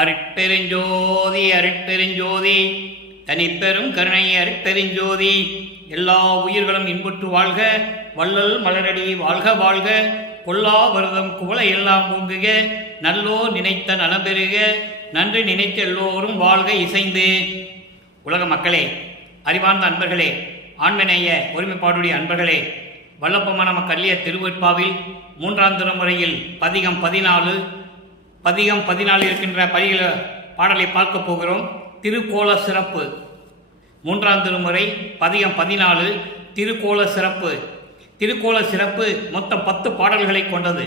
அருட்பெருஞ்சோதி அருட்பெருஞ்சோதி தனிப்பெரும் கருணை அருட்பெருஞ்சோதி. எல்லா உயிர்களும் இன்புற்று வாழ்க, வள்ளல் மலரடி வாழ்க வாழ்க. கொல்லா வருதம் குவளை எல்லாம் ஓங்குக, நல்லோர் நினைத்த நலம்பெறுக. நன்றி நினைத்த எல்லோரும் வாழ்க இசைந்து. உலக மக்களே, அறிவார்ந்த அன்பர்களே, ஆண்மநேய ஒருமைப்பாடுடைய அன்பர்களே, வல்லப்பமான கல்லிய திருவெட்பாவில் 3ஆம் திருமுறையில் பதிகம் 14 இருக்கின்ற பாடலை பார்க்க போகிறோம். திருக்கோல சிறப்பு. 3ஆம் திருமுறை பதிகம் 14 திருக்கோல சிறப்பு. திருக்கோல சிறப்பு மொத்தம் 10 பாடல்களை கொண்டது.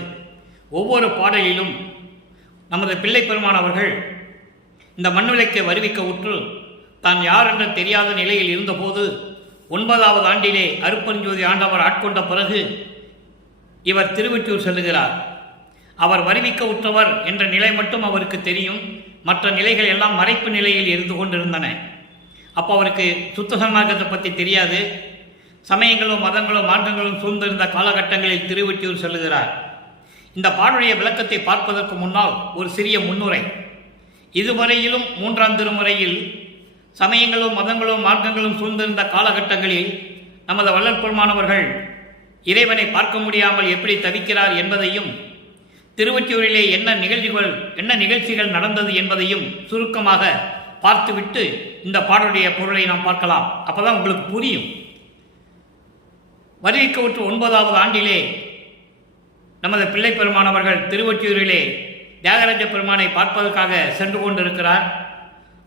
ஒவ்வொரு பாடலிலும் நமது பிள்ளை பெருமான் அவர்கள் இந்த மண்ணுலகை வருவிக்க உற்று தான் யார் என்று தெரியாத நிலையில் இருந்தபோது 9வது ஆண்டிலே அருட்பெருஞ்சோதி ஆண்டவர் ஆட்கொண்ட பிறகு இவர் திருவொற்றியூர் செல்லுகிறார். அவர் வருவிக்க உற்றவர் என்ற நிலை மட்டும் அவருக்கு தெரியும். மற்ற நிலைகள் எல்லாம் மறைப்பு நிலையில் இருந்து கொண்டிருந்தன. அப்போ அவருக்கு சுத்த சன்மார்க்கத்தை பற்றி தெரியாது. சமயங்களும் மதங்களும் மார்க்கங்களும் சூழ்ந்திருந்த காலகட்டங்களில் திருவொற்றியூர் செல்லுகிறார். இந்த பாடலுடைய விளக்கத்தை பார்ப்பதற்கு முன்னால் ஒரு சிறிய முன்னுரை. இதுவரையிலும் 3ஆம் திருமுறையில் சமயங்களும் மதங்களும் மார்க்கங்களும் சூழ்ந்திருந்த காலகட்டங்களில் நமது வள்ளல் பெருமானவர்கள் இறைவனை பார்க்க முடியாமல் எப்படி தவிக்கிறார் என்பதையும், திருவொற்றியூரிலே என்ன நிகழ்ச்சிகள் நடந்தது என்பதையும் சுருக்கமாக பார்த்துவிட்டு இந்த பாடலுடைய பொருளை நாம் பார்க்கலாம். அப்போதான் உங்களுக்கு புரியும். வருவிக்க உற்ற 9வது ஆண்டிலே நமது பிள்ளை பெருமானவர்கள் திருவொற்றியூரிலே தியாகராஜ பெருமானை பார்ப்பதற்காக சென்று கொண்டிருக்கிறார்.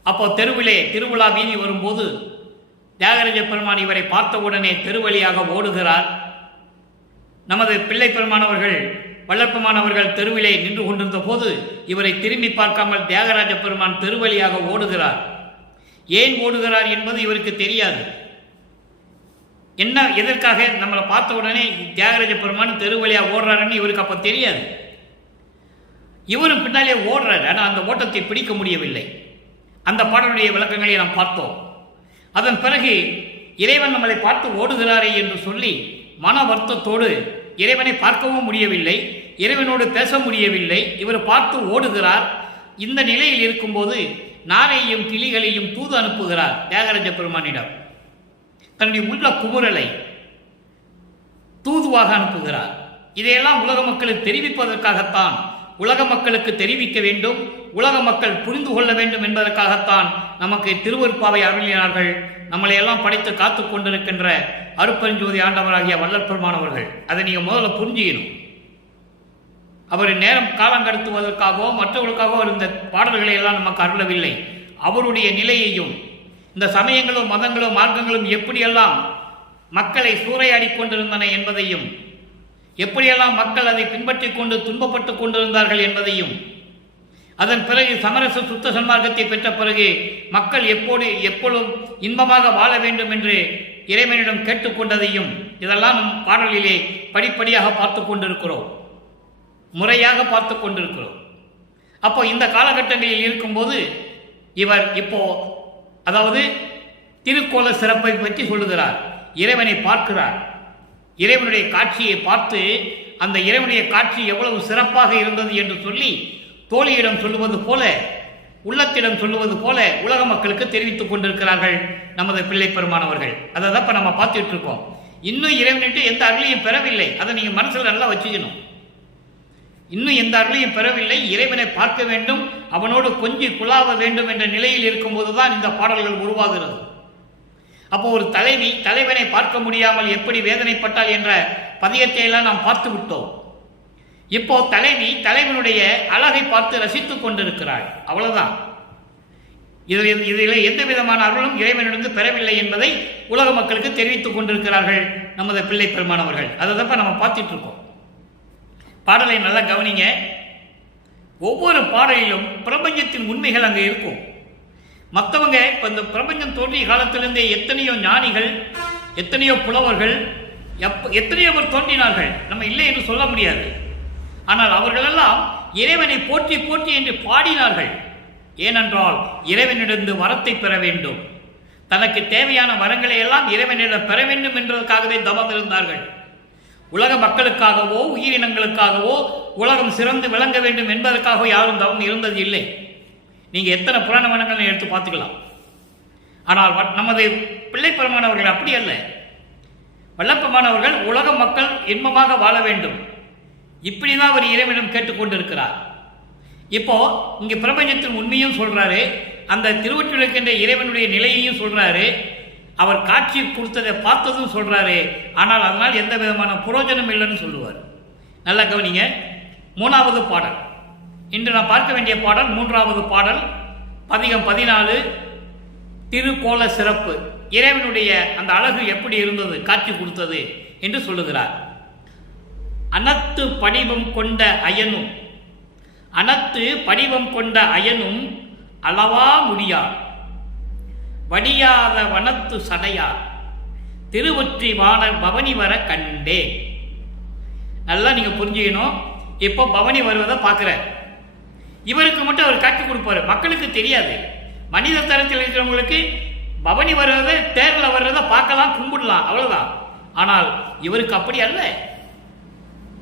அப்போ தெருவிலே திருவிழா வீதி வரும்போது தியாகராஜ பெருமான் இவரை பார்த்தவுடனே தெருவழியாக ஓடுகிறார். நமது பிள்ளை பெருமானவர்கள் வல்லற்பெருமானவர்கள் தெருவிலே நின்று கொண்டிருந்த போது இவரை திரும்பி பார்க்காமல் தியாகராஜ பெருமான் தெருவழியாக ஓடுகிறார். ஏன் ஓடுகிறார் என்பது இவருக்கு தெரியாது. என்ன எதற்காக நம்மளை பார்த்த உடனே தியாகராஜ பெருமான் தெருவழியாக ஓடுறாருன்னு இவருக்கு அப்போ தெரியாது. இவரும் பின்னாலே ஓடுறாரு. ஆனால் அந்த ஓட்டத்தை பிடிக்க முடியவில்லை. அந்த பாடலுடைய விளக்கங்களை நாம் பார்த்தோம். அதன் பிறகு இறைவன் நம்மளை பார்த்து ஓடுகிறாரே என்று சொல்லி மன வருத்தத்தோடு இறைவனை பார்க்கவும் முடியவில்லை, இறைவனோடு பேச முடியவில்லை. இவர் பார்த்து ஓடுகிறார். இந்த நிலையில் இருக்கும்போது நாரையும் கிளிகளையும் தூது அனுப்புகிறார் தியாகராஜ பெருமானிடம். தன்னுடைய உள்ள குமுறலை தூதுவாக அனுப்புகிறார். இதையெல்லாம் உலக மக்களுக்கு தெரிவிப்பதற்காகத்தான், உலக மக்களுக்கு தெரிவிக்க வேண்டும், உலக மக்கள் புரிந்து கொள்ள வேண்டும் என்பதற்காகத்தான் நமக்கு திருவருட்பாவை அருளினார்கள். நம்மளை எல்லாம் படைத்து காத்து கொண்டிருக்கின்ற அருட்பெருஞ்சோதி ஆண்டவராகிய வள்ளல் பெருமானவர்கள். அதை நீங்கள் முதல்ல புரிஞ்சுக்கணும். அவர் நேரம் காலம் கடத்துவதற்காகவோ மற்றவர்களுக்காகவோ இந்த பாடல்களை எல்லாம் நமக்கு அருளவில்லை. அவருடைய நிலையையும் இந்த சமயங்களும் மதங்களும் மார்க்கங்களும் எப்படியெல்லாம் மக்களை சூறையாடி கொண்டிருந்தன என்பதையும், எப்படியெல்லாம் மக்கள் அதை பின்பற்றி கொண்டு துன்பப்பட்டு கொண்டிருந்தார்கள் என்பதையும், அதன் பிறகு சமரச சுத்த சன்மார்க்கத்தை பெற்ற பிறகு மக்கள் எப்பொழுதும் இன்பமாக வாழ வேண்டும் என்று இறைவனிடம் கேட்டுக்கொண்டதையும் இதெல்லாம் நம் பாடலிலே படிப்படியாக பார்த்து கொண்டிருக்கிறோம், முறையாக பார்த்து கொண்டிருக்கிறோம். அப்போ இந்த காலகட்டங்களில் இருக்கும்போது இவர் அதாவது திருக்கோல சிறப்பை பற்றி சொல்லுகிறார். இறைவனை பார்க்கிறார். இறைவனுடைய காட்சியை பார்த்து அந்த இறைவனுடைய காட்சி எவ்வளவு சிறப்பாக இருந்தது என்று சொல்லி தோழியிடம் சொல்லுவது போல, உள்ளத்திடம் சொல்லுவது போல உலக மக்களுக்கு தெரிவித்துக் கொண்டிருக்கிறார்கள் நமது பிள்ளை பெருமானவர்கள். அதை தான் இப்போ நம்ம பார்த்துட்டு இருக்கோம். இன்னும் இறைவனிட்டு எந்த அருளையும் பெறவில்லை. அதை நீங்கள் மனசில் நல்லா வச்சுக்கணும். இன்னும் எந்த அருளையும் பெறவில்லை. இறைவனை பார்க்க வேண்டும், அவனோடு கொஞ்சி குழாவ வேண்டும் என்ற நிலையில் இருக்கும்போது தான் இந்த பாடல்கள் உருவாகிறது. அப்போ ஒரு தலைவனை பார்க்க முடியாமல் எப்படி வேதனைப்பட்டாள் என்ற பதியத்தை எல்லாம் நாம் பார்த்து விட்டோம். இப்போ தலைவனுடைய அழகை பார்த்து ரசித்துக் கொண்டிருக்கிறாள். அவ்வளவுதான். இதில் எந்த விதமான அருளும் இறைவனிடந்து பெறவில்லை என்பதை உலக மக்களுக்கு தெரிவித்துக் கொண்டிருக்கிறார்கள் நமது பிள்ளை பெருமானவர்கள். அதை தான் நம்ம பார்த்துட்டு இருக்கோம். பாடலை நல்லா கவனிங்க. ஒவ்வொரு பாடலிலும் பிரபஞ்சத்தின் உண்மைகள் அங்கே இருக்கும். மற்றவங்க இப்போ இந்த பிரபஞ்சம் தோன்றிய காலத்திலிருந்தே எத்தனையோ ஞானிகள், எத்தனையோ புலவர்கள், எத்தனையோ பேர் தோன்றினார்கள். நம்ம இல்லை என்று சொல்ல முடியாது. ஆனால் அவர்களெல்லாம் இறைவனை போற்றி போற்றி என்று பாடினார்கள். ஏனென்றால் இறைவனிடந்து வரத்தை பெற வேண்டும், தனக்கு தேவையான வரங்களை எல்லாம் இறைவனிடம் பெற வேண்டும் என்பதற்காகவே தவம் இருந்தார்கள். உலக மக்களுக்காகவோ உயிரினங்களுக்காகவோ உலகம் சிறந்து விளங்க வேண்டும் என்பதற்காக யாரும் தவம் இருந்தது இல்லை. நீங்கள் எத்தனை புராண வனங்களை எடுத்து பார்த்துக்கலாம். ஆனால் நமது பிள்ளை பெருமானவர்கள் அப்படி அல்ல. வல்லப்பமானவர்கள் உலக மக்கள் இன்பமாக வாழ வேண்டும், இப்படிதான் அவர் இறைவனிடம் கேட்டுக்கொண்டிருக்கிறார். இப்போ இங்க பிரபஞ்சத்தின் உண்மையும் சொல்றாரு, அந்த திருவொற்றியூருக்கின்ற இறைவனுடைய நிலையையும் சொல்றாரு, அவர் காட்சி கொடுத்ததை பார்த்ததும் சொல்றாரு. ஆனால் அதனால் எந்த விதமான புரோஜனம் இல்லைன்னு சொல்லுவார். நல்லா கவனிங்க. 3வது பாடல், இன்று நான் பார்க்க வேண்டிய பாடல் 3வது பாடல், பதிகம் 14, திருக்கோல சிறப்பு. இறைவனுடைய அந்த அழகு எப்படி இருந்தது, காட்சி கொடுத்தது என்று சொல்லுகிறார். அனத்து படிவம் கொண்ட அயனும், அனத்து படிவம் கொண்ட அயனும் அளவா முடியார், வடியாத வனத்து சடையார், திருவொற்றி வாணர் பவனி வர கண்டே. நல்லா நீங்க புரிஞ்சுக்கணும். இப்போ பவனி வருவதை பார்க்கிறார். இவருக்கு மட்டும் அவர் காட்சி கொடுப்பாரு, மக்களுக்கு தெரியாது. மனித தரத்தில் இருக்கிறவங்களுக்கு பவனி வருவதை, தேர்ல வர்றதை பார்க்கலாம், கும்பிடலாம், அவ்வளவுதான். ஆனால் இவருக்கு அப்படி அல்ல.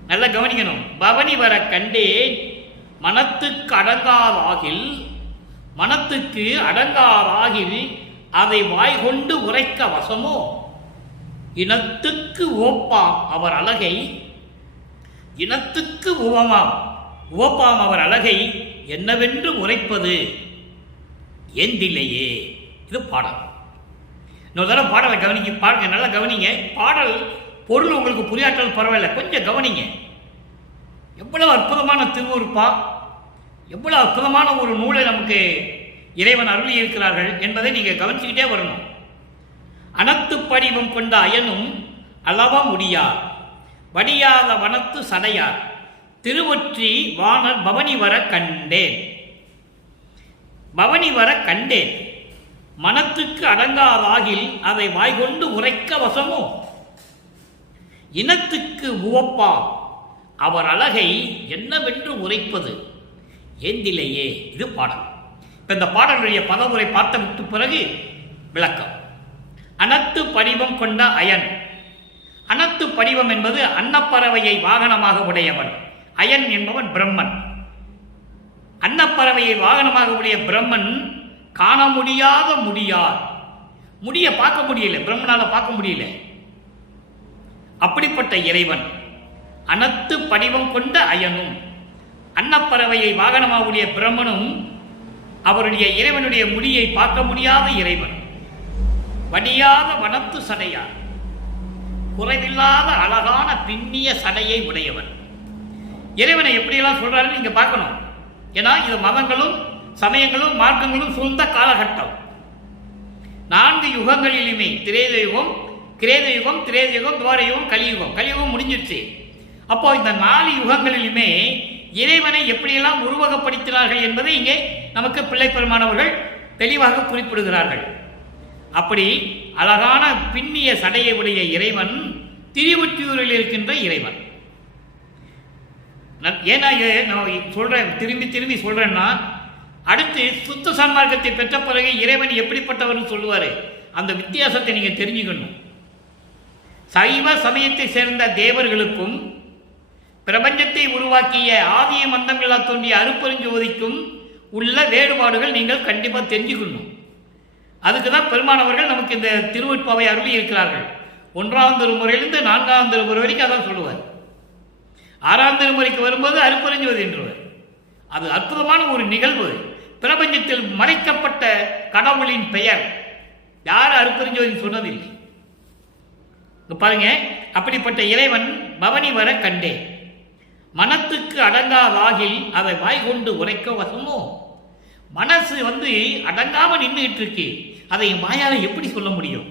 நல்லா கவனிக்கணும். பவனி வர கண்டேன் மனத்துக்கு அடங்காதாகில், மனத்துக்கு அடங்காதாகில் அதை வாய்கொண்டு உரைக்க வசமோ, இனத்துக்கு ஓப்பாம் அவர் அழகை, இனத்துக்கு உவப்பாம் அவர் அழகை என்னவென்று உரைப்பது எந்தில்லையே. இது பாடல். இன்னொரு தடவை பாடலை பாருங்க, நல்லா கவனிங்க. பாடல் பொருள் உங்களுக்கு புரியாற்றல் பரவாயில்ல, கொஞ்சம் கவனிங்க. எவ்வளவு அற்புதமான திருவுருப்பா, எவ்வளவு அற்புதமான ஒரு நூலை நமக்கு இறைவன் அருளி இருக்கிறார்கள் என்பதை நீங்கள் கவனிச்சுக்கிட்டே வரணும். அனத்து படிவம் கொண்ட அயனும் அளவ முடியார், வடியாத வனத்து சடையார், திருவொற்றி வாணர் பவனி வர கண்டேன். பவனி வர கண்டேன், மனத்துக்கு அடங்காதாகில் அதை வாய்கொண்டு உரைக்க வசமோ, இனத்துக்கு உவப்பா அவர் அழகை என்னவென்று உரைப்பது ஏந்திலேயே. இது பாடல். இப்ப இந்த பாடலுடைய பதவுரை பார்த்த விட்டு பிறகு விளக்கம். அனத்து படிவம் கொண்ட அயன். அனத்து படிவம் என்பது அன்னப்பறவையை வாகனமாக உடையவன். அயன் என்பவன் பிரம்மன். அன்னப்பறவையை வாகனமாக உடைய பிரம்மன் காண முடியாத முடியார், முடிய பார்க்க முடியல, பிரம்மனால பார்க்க முடியல. அப்படிப்பட்ட இறைவன் அனத்து படிவம் கொண்ட அயனும், அன்னப்பறவையை வாகனமாக உடைய பிரம்மனும் அவருடைய இறைவனுடைய முடியை பார்க்க முடியாத இறைவன். வடியாத வனத்து சடையார், குறைவில்லாத அழகான பின்னிய சடையை உடையவன். இறைவனை எப்படியெல்லாம் சொல்றாருன்னு நீங்க பார்க்கணும். ஏன்னா இது மதங்களும் சமயங்களும் மார்க்கங்களும் சூழ்ந்த காலகட்டம். 4 யுகங்களிலுமே திரேதயுகம், கிரேதயுகம், திரேதயுகம், துவாரயுகம், கலியுகம். கலியுகம் முடிஞ்சிருச்சு. அப்போ இந்த 4 யுகங்களிலுமே இறைவனை எப்படியெல்லாம் உருவகப்படுத்தினார்கள் என்பதை இங்கே நமக்கு பிள்ளை பெருமானவர்கள் தெளிவாக குறிப்பிடுகிறார்கள். அப்படி அழகான பின்னிய சடையை உடைய இறைவன் திருவொற்றியூரில் இருக்கின்ற இறைவன். ஏன்னா நான் சொல்றேன், திரும்பி திரும்பி சொல்றேன்னா, அடுத்து சுத்த சன்மார்க்கத்தை பெற்ற பிறகு இறைவன் எப்படிப்பட்டவர்னு சொல்லுவாரு. அந்த வித்தியாசத்தை நீங்க தெரிஞ்சுக்கணும். சைவ சமயத்தை சேர்ந்த தேவர்களுக்கும் பிரபஞ்சத்தை உருவாக்கிய ஆதிய மந்தமில்லா தோன்றிய அருப்பெருஞ்சோதிக்கும் உள்ள வேறுபாடுகள் நீங்கள் கண்டிப்பாக தெரிஞ்சுக்கணும். அதுக்கு தான் பெருமானவர்கள் நமக்கு இந்த திருவொற்பாவை அருளி இருக்கிறார்கள். 1ஆம் திருமுறையிலிருந்து 4ஆம் திருமுறை வரைக்கும் அதான் சொல்லுவார். 6ஆம் திருமுறைக்கு வரும்போது அருப்பெருஞ்சோதி என்றவர். அது அற்புதமான ஒரு நிகழ்வு. பிரபஞ்சத்தில் மறைக்கப்பட்ட கடவுளின் பெயர் யார் அருப்பெருஞ்சோதி சொன்னதில்லை. பாருங்க, அப்படிப்பட்ட இறைவன் பவனி வர கண்டே, மனத்துக்கு அடங்காதாகில் அதை வாய்கொண்டு உரைக்க வசமோ. மனசு அடங்காம நின்றுகிட்டு இருக்கு, அதை வாயால எப்படி சொல்ல முடியும்?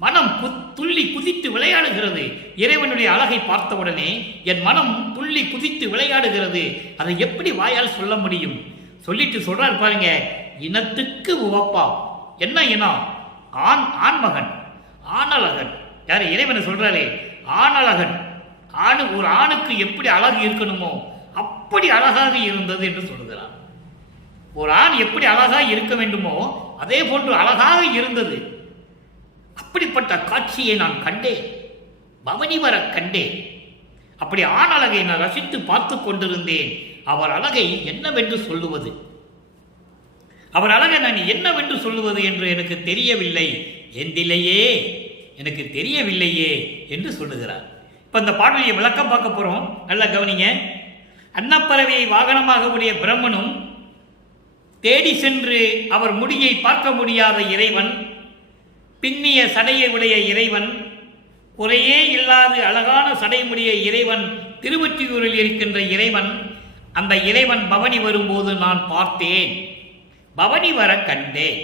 மனம் துள்ளி குதித்து விளையாடுகிறது. இறைவனுடைய அழகை பார்த்தவுடனே என் மனம் துள்ளி குதித்து விளையாடுகிறது, அதை எப்படி வாயால் சொல்ல முடியும்? சொல்லிட்டு சொல்றாரு பாருங்க, இனத்துக்கு உவப்பா. என்ன இனம்? ஆண்மகன், ஆணழகன். யாரு? இறைவனை சொல்றாரு. ஆணழகன். ஒரு ஆணுக்கு எப்படி அழகு இருக்கணுமோ அப்படி அழகாக இருந்தது என்று சொல்கிறார். ஒரு ஆண் எப்படி அழகாக இருக்க வேண்டுமோ அதே போன்று அழகாக இருந்தது. அப்படிப்பட்ட காட்சியை நான் கண்டேன், பவனி வர கண்டேன். அப்படி ஆண் அழகை நான் ரசித்து பார்த்து கொண்டிருந்தேன். அவர் அழகை என்னவென்று சொல்லுவது? அவர் அழகை நான் என்னவென்று சொல்லுவது என்று எனக்கு தெரியவில்லை, எந்திலேயே எனக்கு தெரியவில்லையே என்று சொல்லுகிறார். இப்போ இந்த பாடலியை விளக்கம் பார்க்க போகிறோம், நல்லா கவனிங்க. அன்னப்பறவையை வாகனமாக உடைய பிரம்மனும் தேடி சென்று அவர் முடியை பார்க்க முடியாத இறைவன், பின்னிய சடையை உடைய இறைவன், குறையே இல்லாது அழகான சடைமுடிய இறைவன், திருவொற்றியூரில் இருக்கின்ற இறைவன், அந்த இறைவன் பவனி வரும்போது நான் பார்த்தேன், பவனி வர கண்டேன்,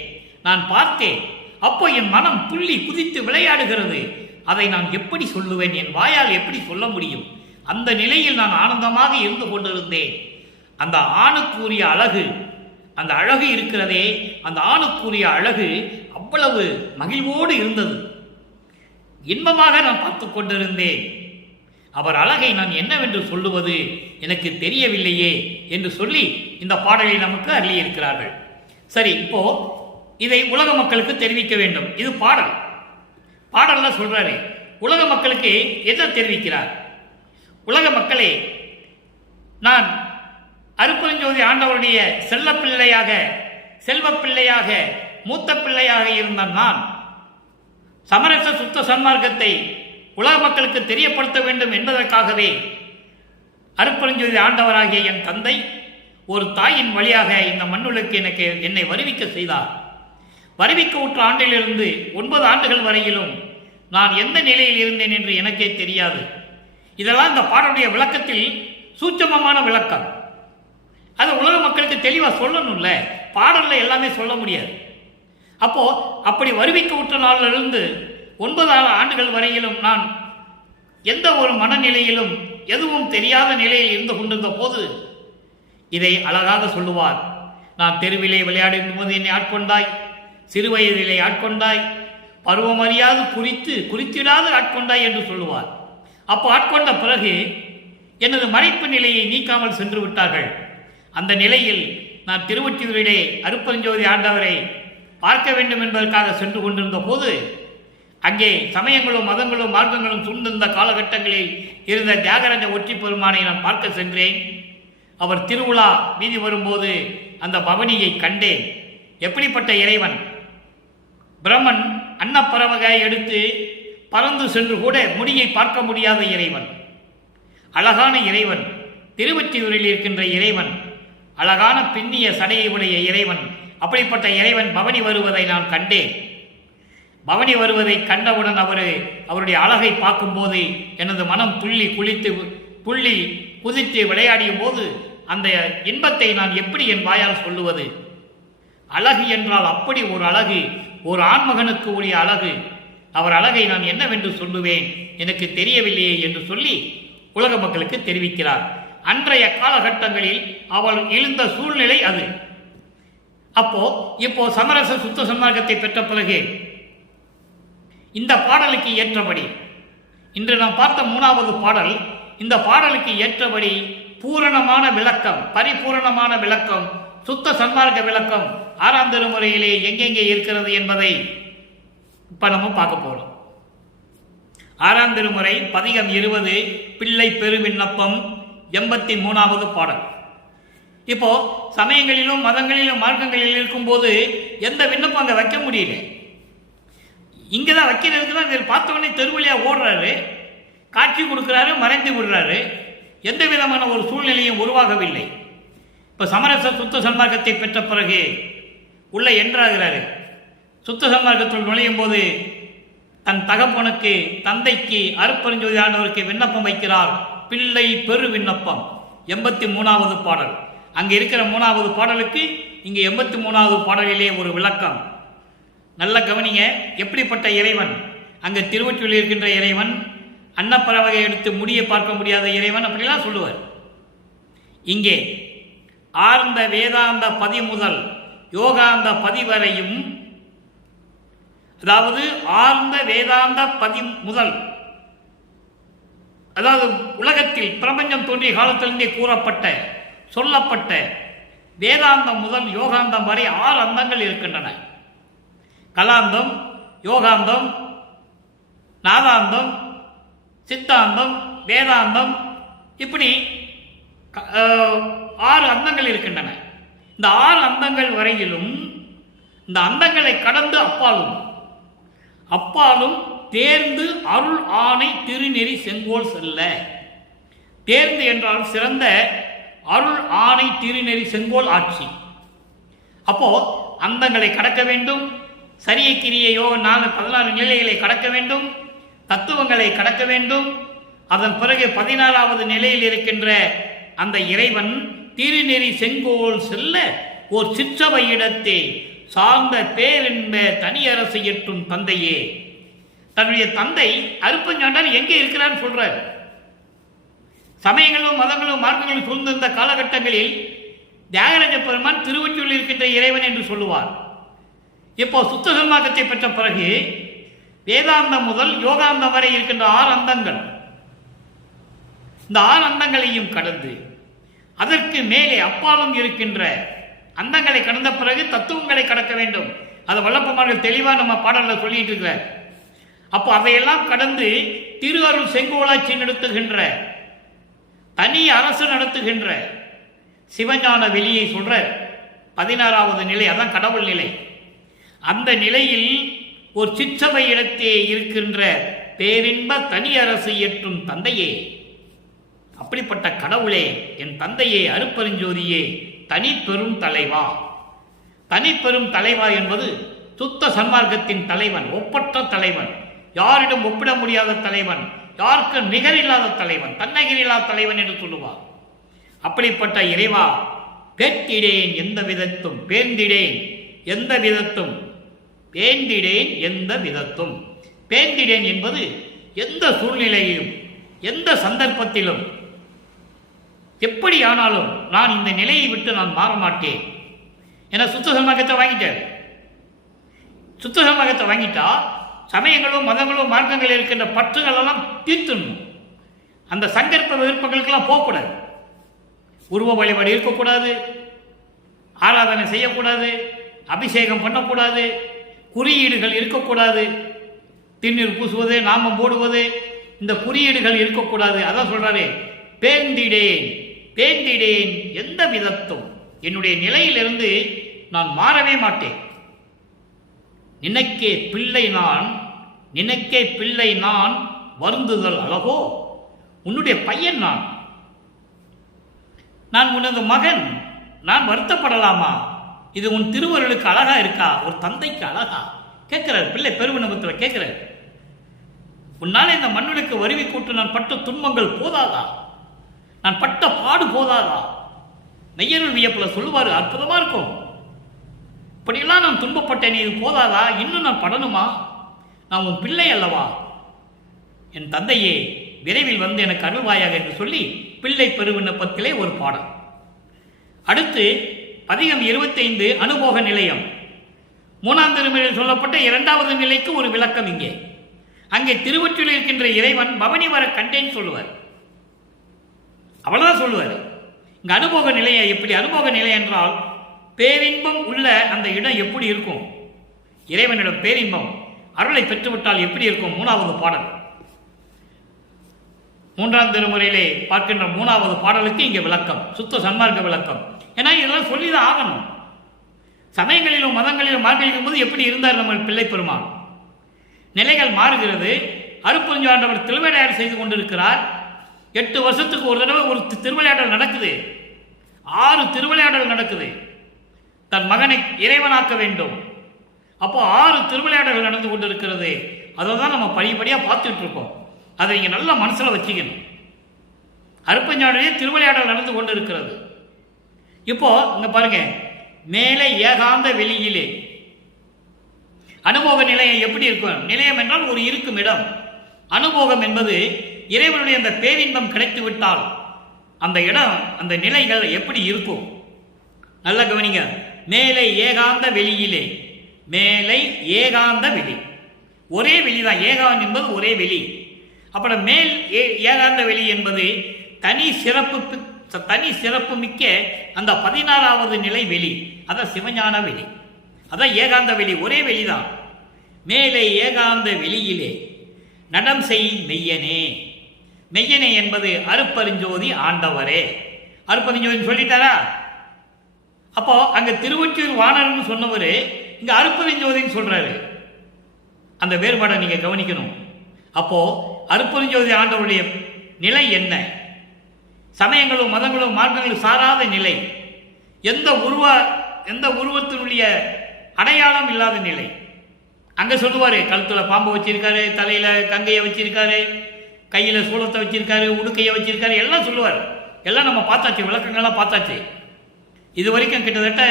நான் பார்த்தேன். அப்போ என் மனம் துள்ளி குதித்து விளையாடுகிறது. அதை நான் எப்படி சொல்லுவேன், என் வாயால் எப்படி சொல்ல முடியும்? அந்த நிலையில் நான் ஆனந்தமாக இருந்து கொண்டிருந்தேன். அந்த ஆணுக்குரிய அழகு, அந்த அழகு இருக்கிறதே, அந்த ஆணுக்குரிய அழகு அவ்வளவு மகிழ்வோடு இருந்தது. இன்பமாக நான் பார்த்து கொண்டிருந்தேன். அவர் அழகை நான் என்னவென்று சொல்லுவது எனக்கு தெரியவில்லையே என்று சொல்லி இந்த பாடலை நமக்கு அருளியிருக்கிறார்கள். சரி, இப்போ இதை உலக மக்களுக்கு தெரிவிக்க வேண்டும். இது பாடல், பாடல்ல சொல்றாரு. உலக மக்களுக்கு எதை தெரிவிக்கிறார்? உலக மக்களே, நான் அருட்பெருஞ்சோதி ஆண்டவருடைய செல்ல பிள்ளையாக, செல்வ பிள்ளையாக, மூத்த பிள்ளையாக இருந்த நான் சமரச சுத்த சன்மார்க்கத்தை உலக மக்களுக்கு தெரியப்படுத்த வேண்டும் என்பதற்காகவே அருட்பெருஞ்சோதி ஆண்டவராகிய என் தந்தை ஒரு தாயின் வழியாக இந்த மண்ணுலக்கு என்னை வருவிக்க செய்தார். வருவிக்க உற்ற ஆண்டிலிருந்து 9 ஆண்டுகள் வரையிலும் நான் எந்த நிலையில் இருந்தேன் என்று எனக்கே தெரியாது. இதெல்லாம் இந்த பாடலுடைய விளக்கத்தில் சூட்சமமான விளக்கம். அது உலக மக்களுக்கு தெளிவாக சொல்லணும்ல, பாடல்ல எல்லாமே சொல்ல முடியாது. அப்போ அப்படி வருவிக்க உற்ற நாளிலிருந்து 9 ஆண்டுகள் வரையிலும் நான் எந்த ஒரு மனநிலையிலும் எதுவும் தெரியாத நிலையில் இருந்து கொண்டிருந்த போது இதை அழகாக சொல்லுவார். நான் தெருவிலே விளையாடும் போது என்னை ஆட்கொண்டாய், சிறுவயதிலே ஆட்கொண்டாய், பருவம் அறியாது குறித்திடாது ஆட்கொண்டாய் என்று சொல்லுவார். அப்போ ஆட்கொண்ட பிறகு எனது மறைப்பு நிலையை நீக்காமல் சென்று விட்டார்கள். அந்த நிலையில் நான் திருவொற்றியூரிலே அருட்பெருஞ்சோதி ஆண்டவரை பார்க்க வேண்டும் என்பதற்காக சென்று கொண்டிருந்த போது அங்கே சமயங்களும் மதங்களும் மார்க்கங்களும் சூழ்ந்திருந்த காலகட்டங்களில் இருந்த தியாகராஜ ஒற்றி பெருமானை நான் பார்க்க சென்றேன். அவர் திருவிழா வீதி வரும்போது அந்த பவனியை கண்டேன். எப்படிப்பட்ட இறைவன்! பிரம்மன் அன்னப்பறவகை எடுத்து பறந்து சென்று கூட முடியை பார்க்க முடியாத இறைவன், அழகான இறைவன், திருவொற்றியூரில் இருக்கின்ற இறைவன், அழகான பின்னிய சடையை உடைய இறைவன். அப்படிப்பட்ட இறைவன் பவனி வருவதை நான் கண்டேன். பவனி வருவதை கண்டவுடன் அவருடைய அழகை பார்க்கும்போது எனது மனம் துள்ளி குதித்து விளையாடிய போது அந்த இன்பத்தை நான் எப்படி என் வாயால் சொல்லுவது? அழகு என்றால் அப்படி ஒரு அழகு, ஒரு ஆண்மகனுக்கு உரிய அழகு. அவர் அழகை நான் என்னவென்று சொல்லுவேன், எனக்கு தெரியவில்லையே என்று சொல்லி உலக மக்களுக்கு தெரிவிக்கிறார். அன்றைய காலகட்டங்களில் அவள் எழுந்த சூழ்நிலை அது. இப்போ சமரச சுத்த சன்மார்க்கத்தை பெற்ற பிறகு இந்த பாடலுக்கு ஏற்றபடி இன்று நாம் பார்த்த 3வது பாடல், இந்த பாடலுக்கு ஏற்றபடி பூரணமான விளக்கம், பரிபூரணமான விளக்கம், சுத்த சன்மார்க்க விளக்கம் 6ஆம் திருமுறையிலே எங்கெங்கே இருக்கிறது என்பதை இப்ப நம்ம பார்க்க போறோம். 6ஆம் திருமுறை பதிகம் 20 பிள்ளை பெரு விண்ணப்பம் 83வது பாடல். இப்போ சமயங்களிலும் மதங்களிலும் மார்க்கங்களில் இருக்கும்போது எந்த விண்ணப்பம் அங்கே வைக்க முடியல. இங்கதான் வைக்கிறதுக்கு தான் இவர் பார்த்தவொடனே தெருவழியா ஓடுறாரு, காட்சி கொடுக்கிறாரு, மறைந்து விடுறாரு. எந்த விதமான ஒரு சூழ்நிலையும் உருவாகவில்லை. இப்போ சமரச சுத்த சன்மார்க்கத்தை பெற்ற பிறகு உள்ள என்றாகிறாரு. சுத்த சன்மார்க்கத்தில் நுழையும் போது தன் தகப்பனுக்கு, தந்தைக்கு, அருட்பெருஞ்சோதி ஆண்டவருக்கு விண்ணப்பம் வைக்கிறார். பிள்ளை பெரு விண்ணப்பம் 83வது பாடல். அங்கே இருக்கிற 3வது பாடலுக்கு இங்கே 83வது பாடலிலே ஒரு விளக்கம். நல்ல கவனிங்க. எப்படிப்பட்ட இறைவன்! அங்கே திருவொற்றியூரில் இருக்கின்ற இறைவன், அன்னப்பறவகை எடுத்து முடியை பார்க்க முடியாத இறைவன், அப்படிலாம் சொல்லுவார். இங்கே ஆர்ந்த வேதாந்த பதி முதல் யோகாந்த பதி வரையும், அதாவது ஆர்ந்த வேதாந்த பதி முதல், அதாவது உலகத்தில் பிரபஞ்சம் தோன்றிய காலத்திலிருந்தே கூறப்பட்ட சொல்லப்பட்ட வேதாந்தம் முதல் யோகாந்தம் வரை 6 அந்தங்கள் இருக்கின்றன. கலாந்தம், யோகாந்தம், நாதாந்தம், சித்தாந்தம், வேதாந்தம், இப்படி 6 அந்தங்கள் இருக்கின்றன. இந்த 6 அந்தங்கள் வரையிலும் இந்த அந்தங்களை கடந்து அப்பாலும் தேர்ந்து அருள் ஆணை திருநெறி செங்கோல் செல்ல. தேர்ந்து என்றால் சிறந்த அருள் ஆணை திருநெறி செங்கோல் ஆட்சி. அப்போ அந்தங்களை கடக்க வேண்டும், சரிய கிரிய யோக 16 நிலைகளை கடக்க வேண்டும், தத்துவங்களை கடக்க வேண்டும். அதன் பிறகு 16வது நிலையில் இருக்கின்ற அந்த இறைவன் திருநெறி செங்கோல் செல்ல ஓர் சிற்றவை இடத்தே சார்ந்த பேரின்ப தனியரசு எட்டும் தந்தையே. தன்னுடைய தந்தை அருப்பஞ்சாண்டான் எங்கே இருக்கிறான்னு சொல்றார். சமயங்களும் மதங்களும் மார்க்கங்களும் சூழ்ந்திருந்த காலகட்டங்களில் தியாகராஜ பெருமான் திருவொற்றியூரில் இருக்கின்ற இறைவன் என்று சொல்லுவார். இப்போ சுத்த சன்மார்க்கத்தை பெற்ற பிறகு வேதாந்தம் முதல் யோகாந்தம் வரை இருக்கின்ற 6 அந்தங்கள், இந்த 6 அந்தங்களையும் கடந்து அதற்கு மேலே அப்பாலும் இருக்கின்ற அந்தங்களை கடந்த பிறகு தத்துவங்களை கடக்க வேண்டும். அதை வல்லப்பமார்கள் தெளிவாக நம்ம பாடலில் சொல்லிட்டு இருக்கிறார். அப்போ அதையெல்லாம் கடந்து திரு அருள் செங்கோலாட்சி நடத்துகின்ற, தனி அரசு நடத்துகின்ற சிவஞான வெளியை சொல்ற 16வது நிலை, அதான் கடவுள் நிலை. அந்த நிலையில் ஒரு சிற்றவை இடத்தே இருக்கின்ற பேரின்ப தனி அரசு ஏற்றும் தந்தையே, அப்படிப்பட்ட கடவுளே, என் தந்தையே, அருப்பெருஞ்சோதியே, தனிப்பெரும் தலைவா. தனிப்பெரும் தலைவா என்பது சுத்த சன்மார்க்கத்தின் தலைவன், ஒப்பற்ற தலைவன், யாரிடம் ஒப்பிட முடியாத தலைவன், யாருக்கு நிகரில்லாத தலைவன், தன்னகிரில்லாத தலைவன் என்று சொல்லுவார். அப்படிப்பட்ட இறைவா, பேட்டிடேன் எந்த விதத்தும், பேந்திடேன் எந்த விதத்தும், பேந்திடேன் எந்த விதத்தும். பேந்திடேன் என்பது எந்த சூழ்நிலையிலும் எந்த சந்தர்ப்பத்திலும் எப்படி ஆனாலும் நான் இந்த நிலையை விட்டு நான் மாற மாட்டேன். என சுத்த சன்மார்க்கத்தை வாங்கிட்டார். சுத்த சன்மார்க்கத்தை வாங்கிட்டா சமயங்களும் மதங்களும் மார்க்கங்கள் இருக்கின்ற பற்றுகள் எல்லாம் தீர்த்துடணும். அந்த சங்கற்ப விருப்பங்களுக்கெல்லாம் போகக்கூடாது. உருவ வழிபாடு இருக்கக்கூடாது, ஆராதனை செய்யக்கூடாது, அபிஷேகம் பண்ணக்கூடாது, குறியீடுகள் இருக்கக்கூடாது, திருநீர் பூசுவது, நாமம் போடுவது, இந்த குறியீடுகள் இருக்கக்கூடாது. அதான் சொல்றாரு, பேந்திடேன் பேந்திடேன் எந்த விதத்தும், என்னுடைய நிலையிலிருந்து நான் மாறவே மாட்டேன். நினைக்கே பிள்ளை நான் வருந்துதல் அழகோ, உன்னுடைய பையன் நான் உனது மகன், நான் வருத்தப்படலாமா? இது உன் திருவருளுக்கு அழகா இருக்கா? ஒரு தந்தைக்கு அழகா? கேட்கிறார் பிள்ளை பெருவினபத்தில் கேட்கிறார். உன்னால இந்த மண்ணுக்கு வருவி கூட்டு நான் பட்ட துன்பங்கள் போதாதா? நான் பட்ட பாடு போதாதா? மெய்யருள் வியப்புல சொல்லுவாரு, அற்புதமா இருக்கும். இப்படியெல்லாம் நான் துன்பப்பட்டேன், இது போதாதா? இன்னும் நான் படணுமா? நான் உன் பிள்ளை அல்லவா? என் தந்தையே, விரைவில் வந்து எனக்கு அருள்வாயாக என்று சொல்லி பிள்ளை பெருவிண்ணப்பத்திலே ஒரு பாடல். அடுத்து பதிகம் 25 அனுபோக நிலையம். 3ஆம் திருமுறையில் சொல்லப்பட்ட 2வது நிலைக்கு ஒரு விளக்கம். அங்கே திருவொற்றியூரில் இருக்கின்ற இறைவன் பவனி வர கண்டேன்னு சொல்லுவார். அவ்வளவுதான் சொல்லுவார். இங்க அனுபோக நிலையை எப்படி? அனுபோக நிலை என்றால் பேரின்பம் உள்ள அந்த இடம் எப்படி இருக்கும்? இறைவனிடம் பேரின்பம் அருளை பெற்றுவிட்டால் எப்படி இருக்கும்? 3வது பாடல். 3ஆம் திருமுறையிலே பார்க்கின்ற 3வது பாடலுக்கு இங்கே விளக்கம், சுத்த சன்மார்க்க விளக்கம். ஏன்னா இதெல்லாம் சொல்லிதான் ஆகணும். சமயங்களிலும் மதங்களிலும் மார்க்கெடும் போது எப்படி இருந்தார் நம்ம பிள்ளை பெருமாள்? நிலைகள் மாறுகிறது. அருட்பெருஞ்சாண்டவர் திருவிளையாடல் செய்து கொண்டிருக்கிறார். 8 வருஷத்துக்கு ஒரு தடவை ஒரு திருவிளையாடல் நடக்குது. 6 திருவிளையாடல் நடக்குது. தன் மகனை இறைவனாக்க வேண்டும். அப்போ 6 திருவிளையாடல்கள் நடந்து கொண்டிருக்கிறது. அதை தான் நம்ம படிப்படியாக பார்த்துட்டு இருக்கோம். அதை நீங்கள் நல்லா மனசில் வச்சுக்கணும். அருட்பெருஞ்சாண்டரே திருவிளையாடல் நடந்து கொண்டிருக்கிறது. இப்போ இங்க பாருங்க, மேலே ஏகாந்த வெளியிலே அனுபோக நிலையம் எப்படி இருக்கும்? நிலையம் என்றால் ஒரு இருக்கும் இடம். அனுபோகம் என்பது இறைவனுடைய அந்த பேரின்பம் கிடைத்து விட்டால் அந்த இடம், அந்த நிலைகள் எப்படி இருக்கும்? நல்ல கவனிங்க. மேலே ஏகாந்த வெளியிலே, மேலை ஏகாந்த வெளி, ஒரே வெளிதான். ஏகாந்தம் என்பது ஒரே வெளி. அப்புறம் மேல் ஏகாந்த வெளி என்பது தனி சிறப்பு மிக்க அந்த 16வது நிலை வெளி. அதான் சிவஞான வெளி, அதான் ஏகாந்த வெளி, ஒரே வெளிதான். மேலே ஏகாந்த வெளியிலே நடம் செய் மெய்யனே. மெய்யனே என்பது அருட்பெருஞ்சோதி ஆண்டவரே. அருட்பெருஞ்சோதி சொல்லிட்டாரா? அப்போ அங்க திருவொற்றியூர் வாணர்னு சொன்னவர் இங்க அருட்பெருஞ்சோதின்னு சொல்றாரு. அந்த வேறுபாடை நீங்க கவனிக்கணும். அப்போ அருட்பெருஞ்சோதி ஆண்டவருடைய நிலை என்ன? சமயங்களும் மதங்களும் மார்க்கங்களும் சாராத நிலை, எந்த உருவத்தினுடைய அடையாளம் இல்லாத நிலை. அங்க சொல்லுவாரு, கழுத்துல பாம்பு வச்சிருக்காரு, தலையில கங்கையை வச்சிருக்காரு, கையில சூளத்தை வச்சிருக்காரு, உடுக்கையை வச்சிருக்காரு, எல்லாம் சொல்லுவார். எல்லாம் நம்ம பார்த்தாச்சு, விளக்கங்கள்லாம் பார்த்தாச்சு. இது வரைக்கும் கிட்டத்தட்ட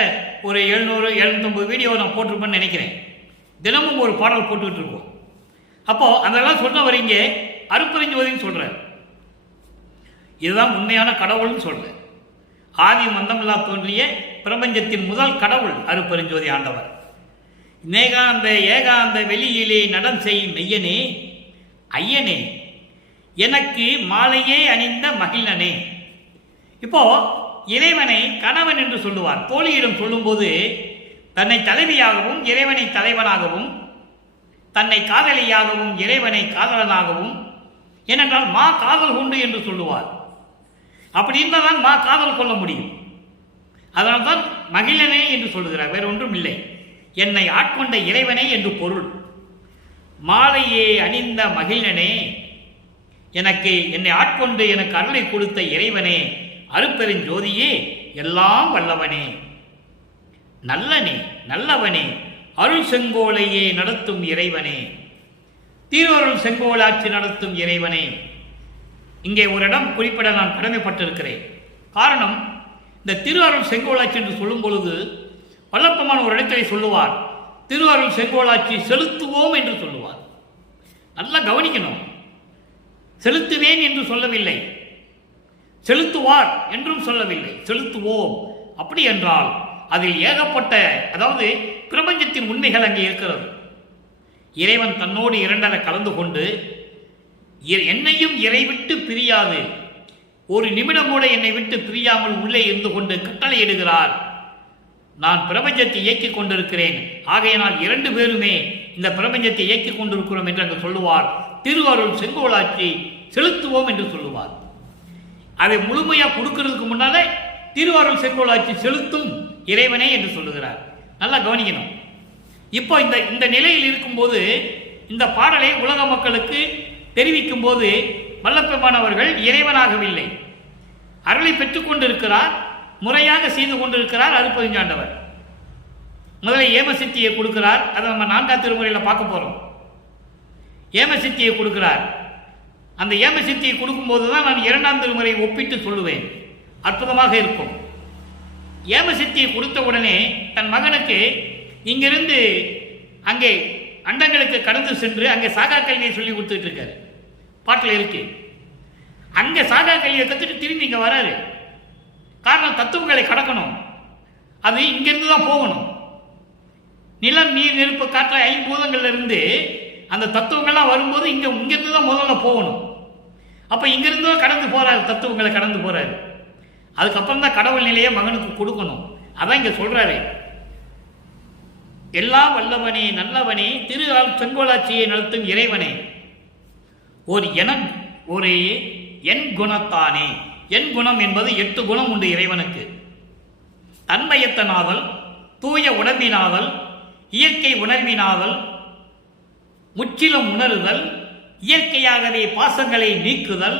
ஒரு 700-750 வீடியோ நான் போட்டிருப்பேன்னு நினைக்கிறேன். தினமும் ஒரு பாடல் போட்டுக்கிட்டு இருக்கோம். அப்போ அதெல்லாம் சொன்னவர் இங்கே அருட்பெருஞ்சோதின்னு சொல்றார். இதுதான் உண்மையான கடவுள்னு சொல்றேன். ஆதி மந்தமில்லா தோன்றிய பிரபஞ்சத்தின் முதல் கடவுள் அருட்பெருஞ்சோதி ஆண்டவர். நேகாந்த ஏகாந்த வெளியிலே நடம் செய் மெய்யனே ஐயனே எனக்கு மாலையே அணிந்த மகிழ்னனே. இப்போ இறைவனை கணவன் என்று சொல்லுவார். தோழியிடம் சொல்லும்போது தன்னை தலைவியாகவும் இறைவனை தலைவனாகவும், தன்னை காதலியாகவும் இறைவனை காதலனாகவும், ஏனென்றால் மா காதல் கொண்டு என்று சொல்லுவார். அப்படி இருந்தால்தான் மா காதல் கொள்ள முடியும். அதனால்தான் மகிழனே என்று சொல்லுகிறார், வேற ஒன்றும் இல்லை. என்னை ஆட்கொண்ட இறைவனே என்று பொருள். மாலையே அணிந்த மகிழனே, என்னை ஆட்கொண்டு எனக்கு அருளை கொடுத்த இறைவனே, அருட்பெருஞ்சோதியே, எல்லாம் வல்லவனே, நல்லனே, நல்லவனே, அருள் செங்கோலையே நடத்தும் இறைவனே, திருவருள் செங்கோலாட்சி நடத்தும் இறைவனே. இங்கே ஒரு இடம் குறிப்பிட நான் கடமைப்பட்டிருக்கிறேன். காரணம், இந்த திருவருள் செங்கோலாட்சி என்று சொல்லும் பொழுது வல்லப்பமான ஒரு இடத்திலே சொல்லுவார், திருவருள் செங்கோலாட்சி செலுத்துவோம் என்று சொல்லுவார். நல்லா கவனிக்கணும். செலுத்துவேன் என்று சொல்லவில்லை, செலுத்துவார் என்றும் சொல்லவில்லை, செலுத்துவோம். அப்படி என்றால் அதில் ஏகப்பட்ட, அதாவது பிரபஞ்சத்தின் உண்மைகள் அங்கே இருக்கிறது. இறைவன் தன்னோடு இரண்டரை கலந்து கொண்டு என்னையும் இறை விட்டு பிரியாது, ஒரு நிமிடம் கூட என்னை விட்டு பிரியாமல் உள்ளே இருந்து கொண்டு கட்டளையிடுகிறார். நான் பிரபஞ்சத்தை இயக்கிக் கொண்டிருக்கிறேன், ஆகையினால் 2 பேருமே இந்த பிரபஞ்சத்தை இயக்கிக் கொண்டிருக்கிறோம் என்று அங்கு சொல்லுவார். திருவருள் செங்கோலாட்சி செலுத்துவோம் என்று சொல்லுவார். அதை முழுமையாக கொடுக்கிறதுக்கு முன்னாலே திருவருள் செங்கோலாட்சி செலுத்தும் இறைவனே என்று சொல்லுகிறார். நல்லா கவனிக்கணும். இப்போ இந்த நிலையில் இருக்கும்போது இந்த பாடலை உலக மக்களுக்கு தெரிவிக்கும் போது வல்லப்பெருமானவர்கள் இறைவனாகவில்லை, அருளை பெற்றுக் கொண்டிருக்கிறார், முறையாக செய்து கொண்டிருக்கிறார் அருட்பெருஞ்சாண்டவர். முதல்ல ஏமசித்தியை கொடுக்கிறார். அதை நம்ம 4ஆம் திருமுறையில் பார்க்க போறோம். ஏமசித்தியை கொடுக்கிறார். அந்த ஏமசித்தியை கொடுக்கும்போது தான் நான் 2ஆம் திருமுறையை ஒப்பிட்டு சொல்லுவேன். அற்புதமாக இருக்கும். ஏமசித்தியை கொடுத்த உடனே தன் மகனுக்கு இங்கிருந்து அங்கே அண்டங்களுக்கு கடந்து சென்று அங்கே சாகா கல்வியை சொல்லி கொடுத்துட்டு இருக்காரு. பாட்டில் இருக்கு. அங்கே சாகா கல்வியை கற்றுட்டு திரும்பி இங்கே வராரு. காரணம், தத்துவங்களை கடக்கணும். அது இங்கிருந்து தான் போகணும். நிலம், நீர், நெருப்பு, காற்று 5 பூதங்கள்ல இருந்து அந்த தத்துவங்கள்லாம் வரும்போது இங்கிருந்து தான் முதல்ல போகணும். அப்போ இங்கிருந்து தான் கடந்து போறாரு, தத்துவங்களை கடந்து போறாரு. அதுக்கப்புறம் தான் கடவுள் நிலையை மகனுக்கு கொடுக்கணும். அதான் இங்க சொல்றாரு, எல்லாம் வல்லவனே, நல்லவனே, திரு செங்கோலாட்சியை நடத்தும் இறைவனே, ஒரு என் குணத்தானே. என் குணம் என்பது 8 குணம் உண்டு இறைவனுக்கு. தன்மயத்தனாதல், தூய உடம்பினாதல், இயற்கை உணர்வினாதல், முற்றிலும் உணருதல், இயற்கையாகவே பாசங்களை நீக்குதல்,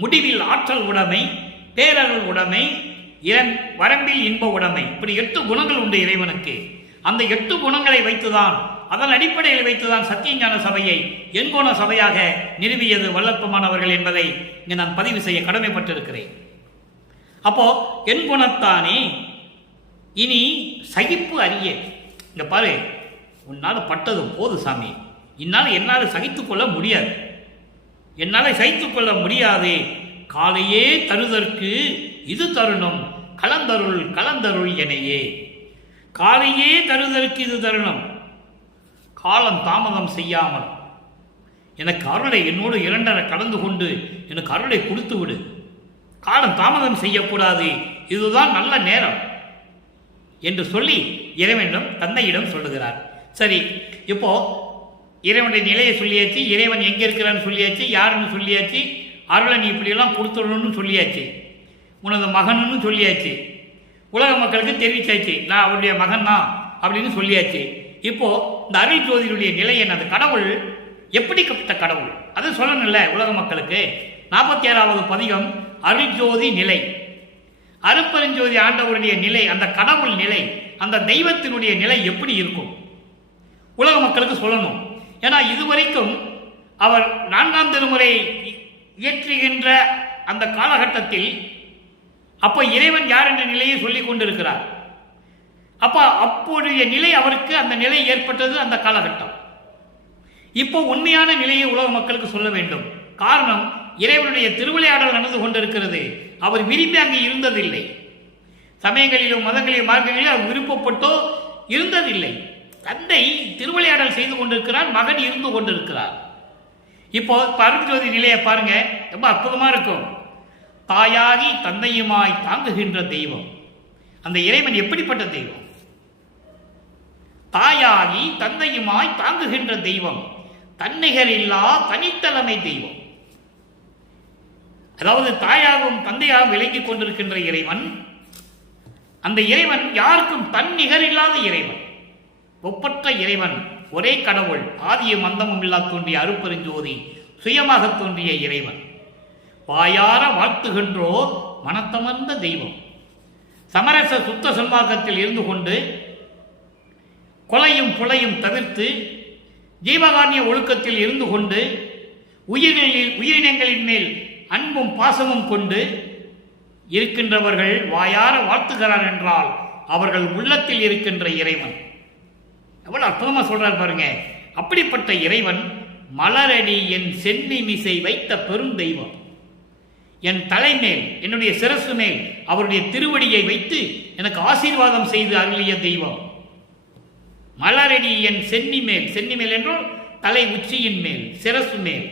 முடிவில் ஆற்றல் உடைமை, பேரருள் உடைமை, வரம்பில் இன்ப உடைமை. இப்படி 8 குணங்கள் உண்டு இறைவனுக்கு. அந்த 8 குணங்களை வைத்துதான், அதன் அடிப்படையில் வைத்துதான் சத்தியஞான சபையை எண்கோண சபையாக நிறுவியது வல்லப்பெருமானவர்கள் என்பதை இங்கே நான் பதிவு செய்ய கடமைப்பட்டிருக்கிறேன். அப்போ என் குணத்தானே, இனி சகிப்பு அறிய. இங்க பாரு, உன்னால் பட்டது போது சாமி, என்னால் சகித்துக்கொள்ள முடியாது, என்னால் சகித்துக்கொள்ள முடியாது. காலையே தருதற்கு இது தருணம், கலந்தருள் கலந்தருள் எனையே. காலையே தருதற்கு இது தருணம், காலம் தாமதம் செய்யாமல் எனக்கு அருளை என்னோடு 2.5 கலந்து கொண்டு எனக்கு அருளை கொடுத்து விடு. காலம் தாமதம் செய்யக்கூடாது, இதுதான் நல்ல நேரம் என்று சொல்லி இறைவனிடம், தந்தையிடம் சொல்லுகிறார். சரி, இப்போ இறைவனுடைய நிலையை சொல்லியாச்சு, இறைவன் எங்கே இருக்கிறான்னு சொல்லியாச்சு, யாருன்னு சொல்லியாச்சு, அருளை நீ இப்படியெல்லாம் கொடுத்துடணும்னு சொல்லியாச்சு, உனது மகனுன்னு சொல்லியாச்சு. உலக மக்களுக்கு தெரிவிச்சாச்சு, நான் அவருடைய மகன் தான் அப்படின்னு சொல்லியாச்சு. இப்போ இந்த அருள் ஜோதியுடைய நிலை என்ன, அந்த கடவுள் எப்படிப்பட்ட கடவுள் அது சொல்லணும்ல உலக மக்களுக்கு. 47வது பதிகம் அருள் ஜோதி நிலை, அருட்பெருஞ்சோதி ஆண்டவருடைய நிலை, அந்த கடவுள் நிலை, அந்த தெய்வத்தினுடைய நிலை எப்படி இருக்கும் உலக மக்களுக்கு சொல்லணும். ஏன்னா இதுவரைக்கும் அவர் 4ஆம் திருமுறை இயற்றுகின்ற அந்த காலகட்டத்தில் அப்ப இறைவன் யார் என்ற நிலையை சொல்லிக் கொண்டிருக்கிறார். அப்போதைய நிலை அவருக்கு அந்த நிலை ஏற்பட்டது அந்த காலகட்டம். இப்போ உண்மையான நிலையை உலக மக்களுக்கு சொல்ல வேண்டும். காரணம், இறைவனுடைய திருவிளையாடல் நடந்து கொண்டிருக்கிறது. அவர் விரும்பி அங்கு இருந்ததில்லை. சமயங்களிலும் மதங்களிலும் மார்க்கங்களிலும் அவர் விருப்பப்பட்டோ இருந்ததில்லை. தந்தை திருவிளையாடல் செய்து கொண்டிருக்கிறார், மகன் இருந்து கொண்டிருக்கிறார். இப்போ அருட்ஜோதி நிலையை பாருங்க, ரொம்ப அற்புதமா இருக்கும். தாயாகி தந்தையுமாய் தாங்குகின்ற தெய்வம். அந்த இறைவன் எப்படிப்பட்ட தெய்வம்? தாயாகி தந்தையுமாய் தாங்குகின்ற தெய்வம், தன்னிகர் இல்லா தனித்தலைமை தெய்வம். அதாவது தாயாகவும் தந்தையாகவும் விளங்கிக் கொண்டிருக்கின்ற இறைவன், அந்த இறைவன் யாருக்கும் தன் நிகர் இல்லாத இறைவன், ஒப்பற்ற இறைவன், ஒரே கடவுள், ஆதியும் அந்தமும் இல்லா தோன்றிய அருட்பெருஞ்சோதி, சுயமாக தோன்றிய இறைவன். வாயார வாழ்த்துகின்றோர் மனத்தமர்ந்த தெய்வம். சமரச சுத்த சன்மார்க்கத்தில் இருந்து கொண்டு கொலையும் புலையும் தவிர்த்து ஜீவகாரிய ஒழுக்கத்தில் இருந்து கொண்டு உயிரினங்களின் மேல் அன்பும் பாசமும் கொண்டு இருக்கின்றவர்கள் வாயார வாழ்த்துகிறார் என்றால் அவர்கள் உள்ளத்தில் இருக்கின்ற இறைவன். எவ்வளவு அற்புதமா சொல்றார் பாருங்க. அப்படிப்பட்ட இறைவன் மலரடி என் சென்னி மிசை வைத்த பெரும் தெய்வம். என் தலைமேல், என்னுடைய சிரசு மேல் அவருடைய திருவடியை வைத்து எனக்கு ஆசீர்வாதம் செய்து அருளிய தெய்வம். மலரடி என் சென்னி மேல், சென்னி மேல் என்றால் தலை உச்சியின் மேல், சிரசு மேல்,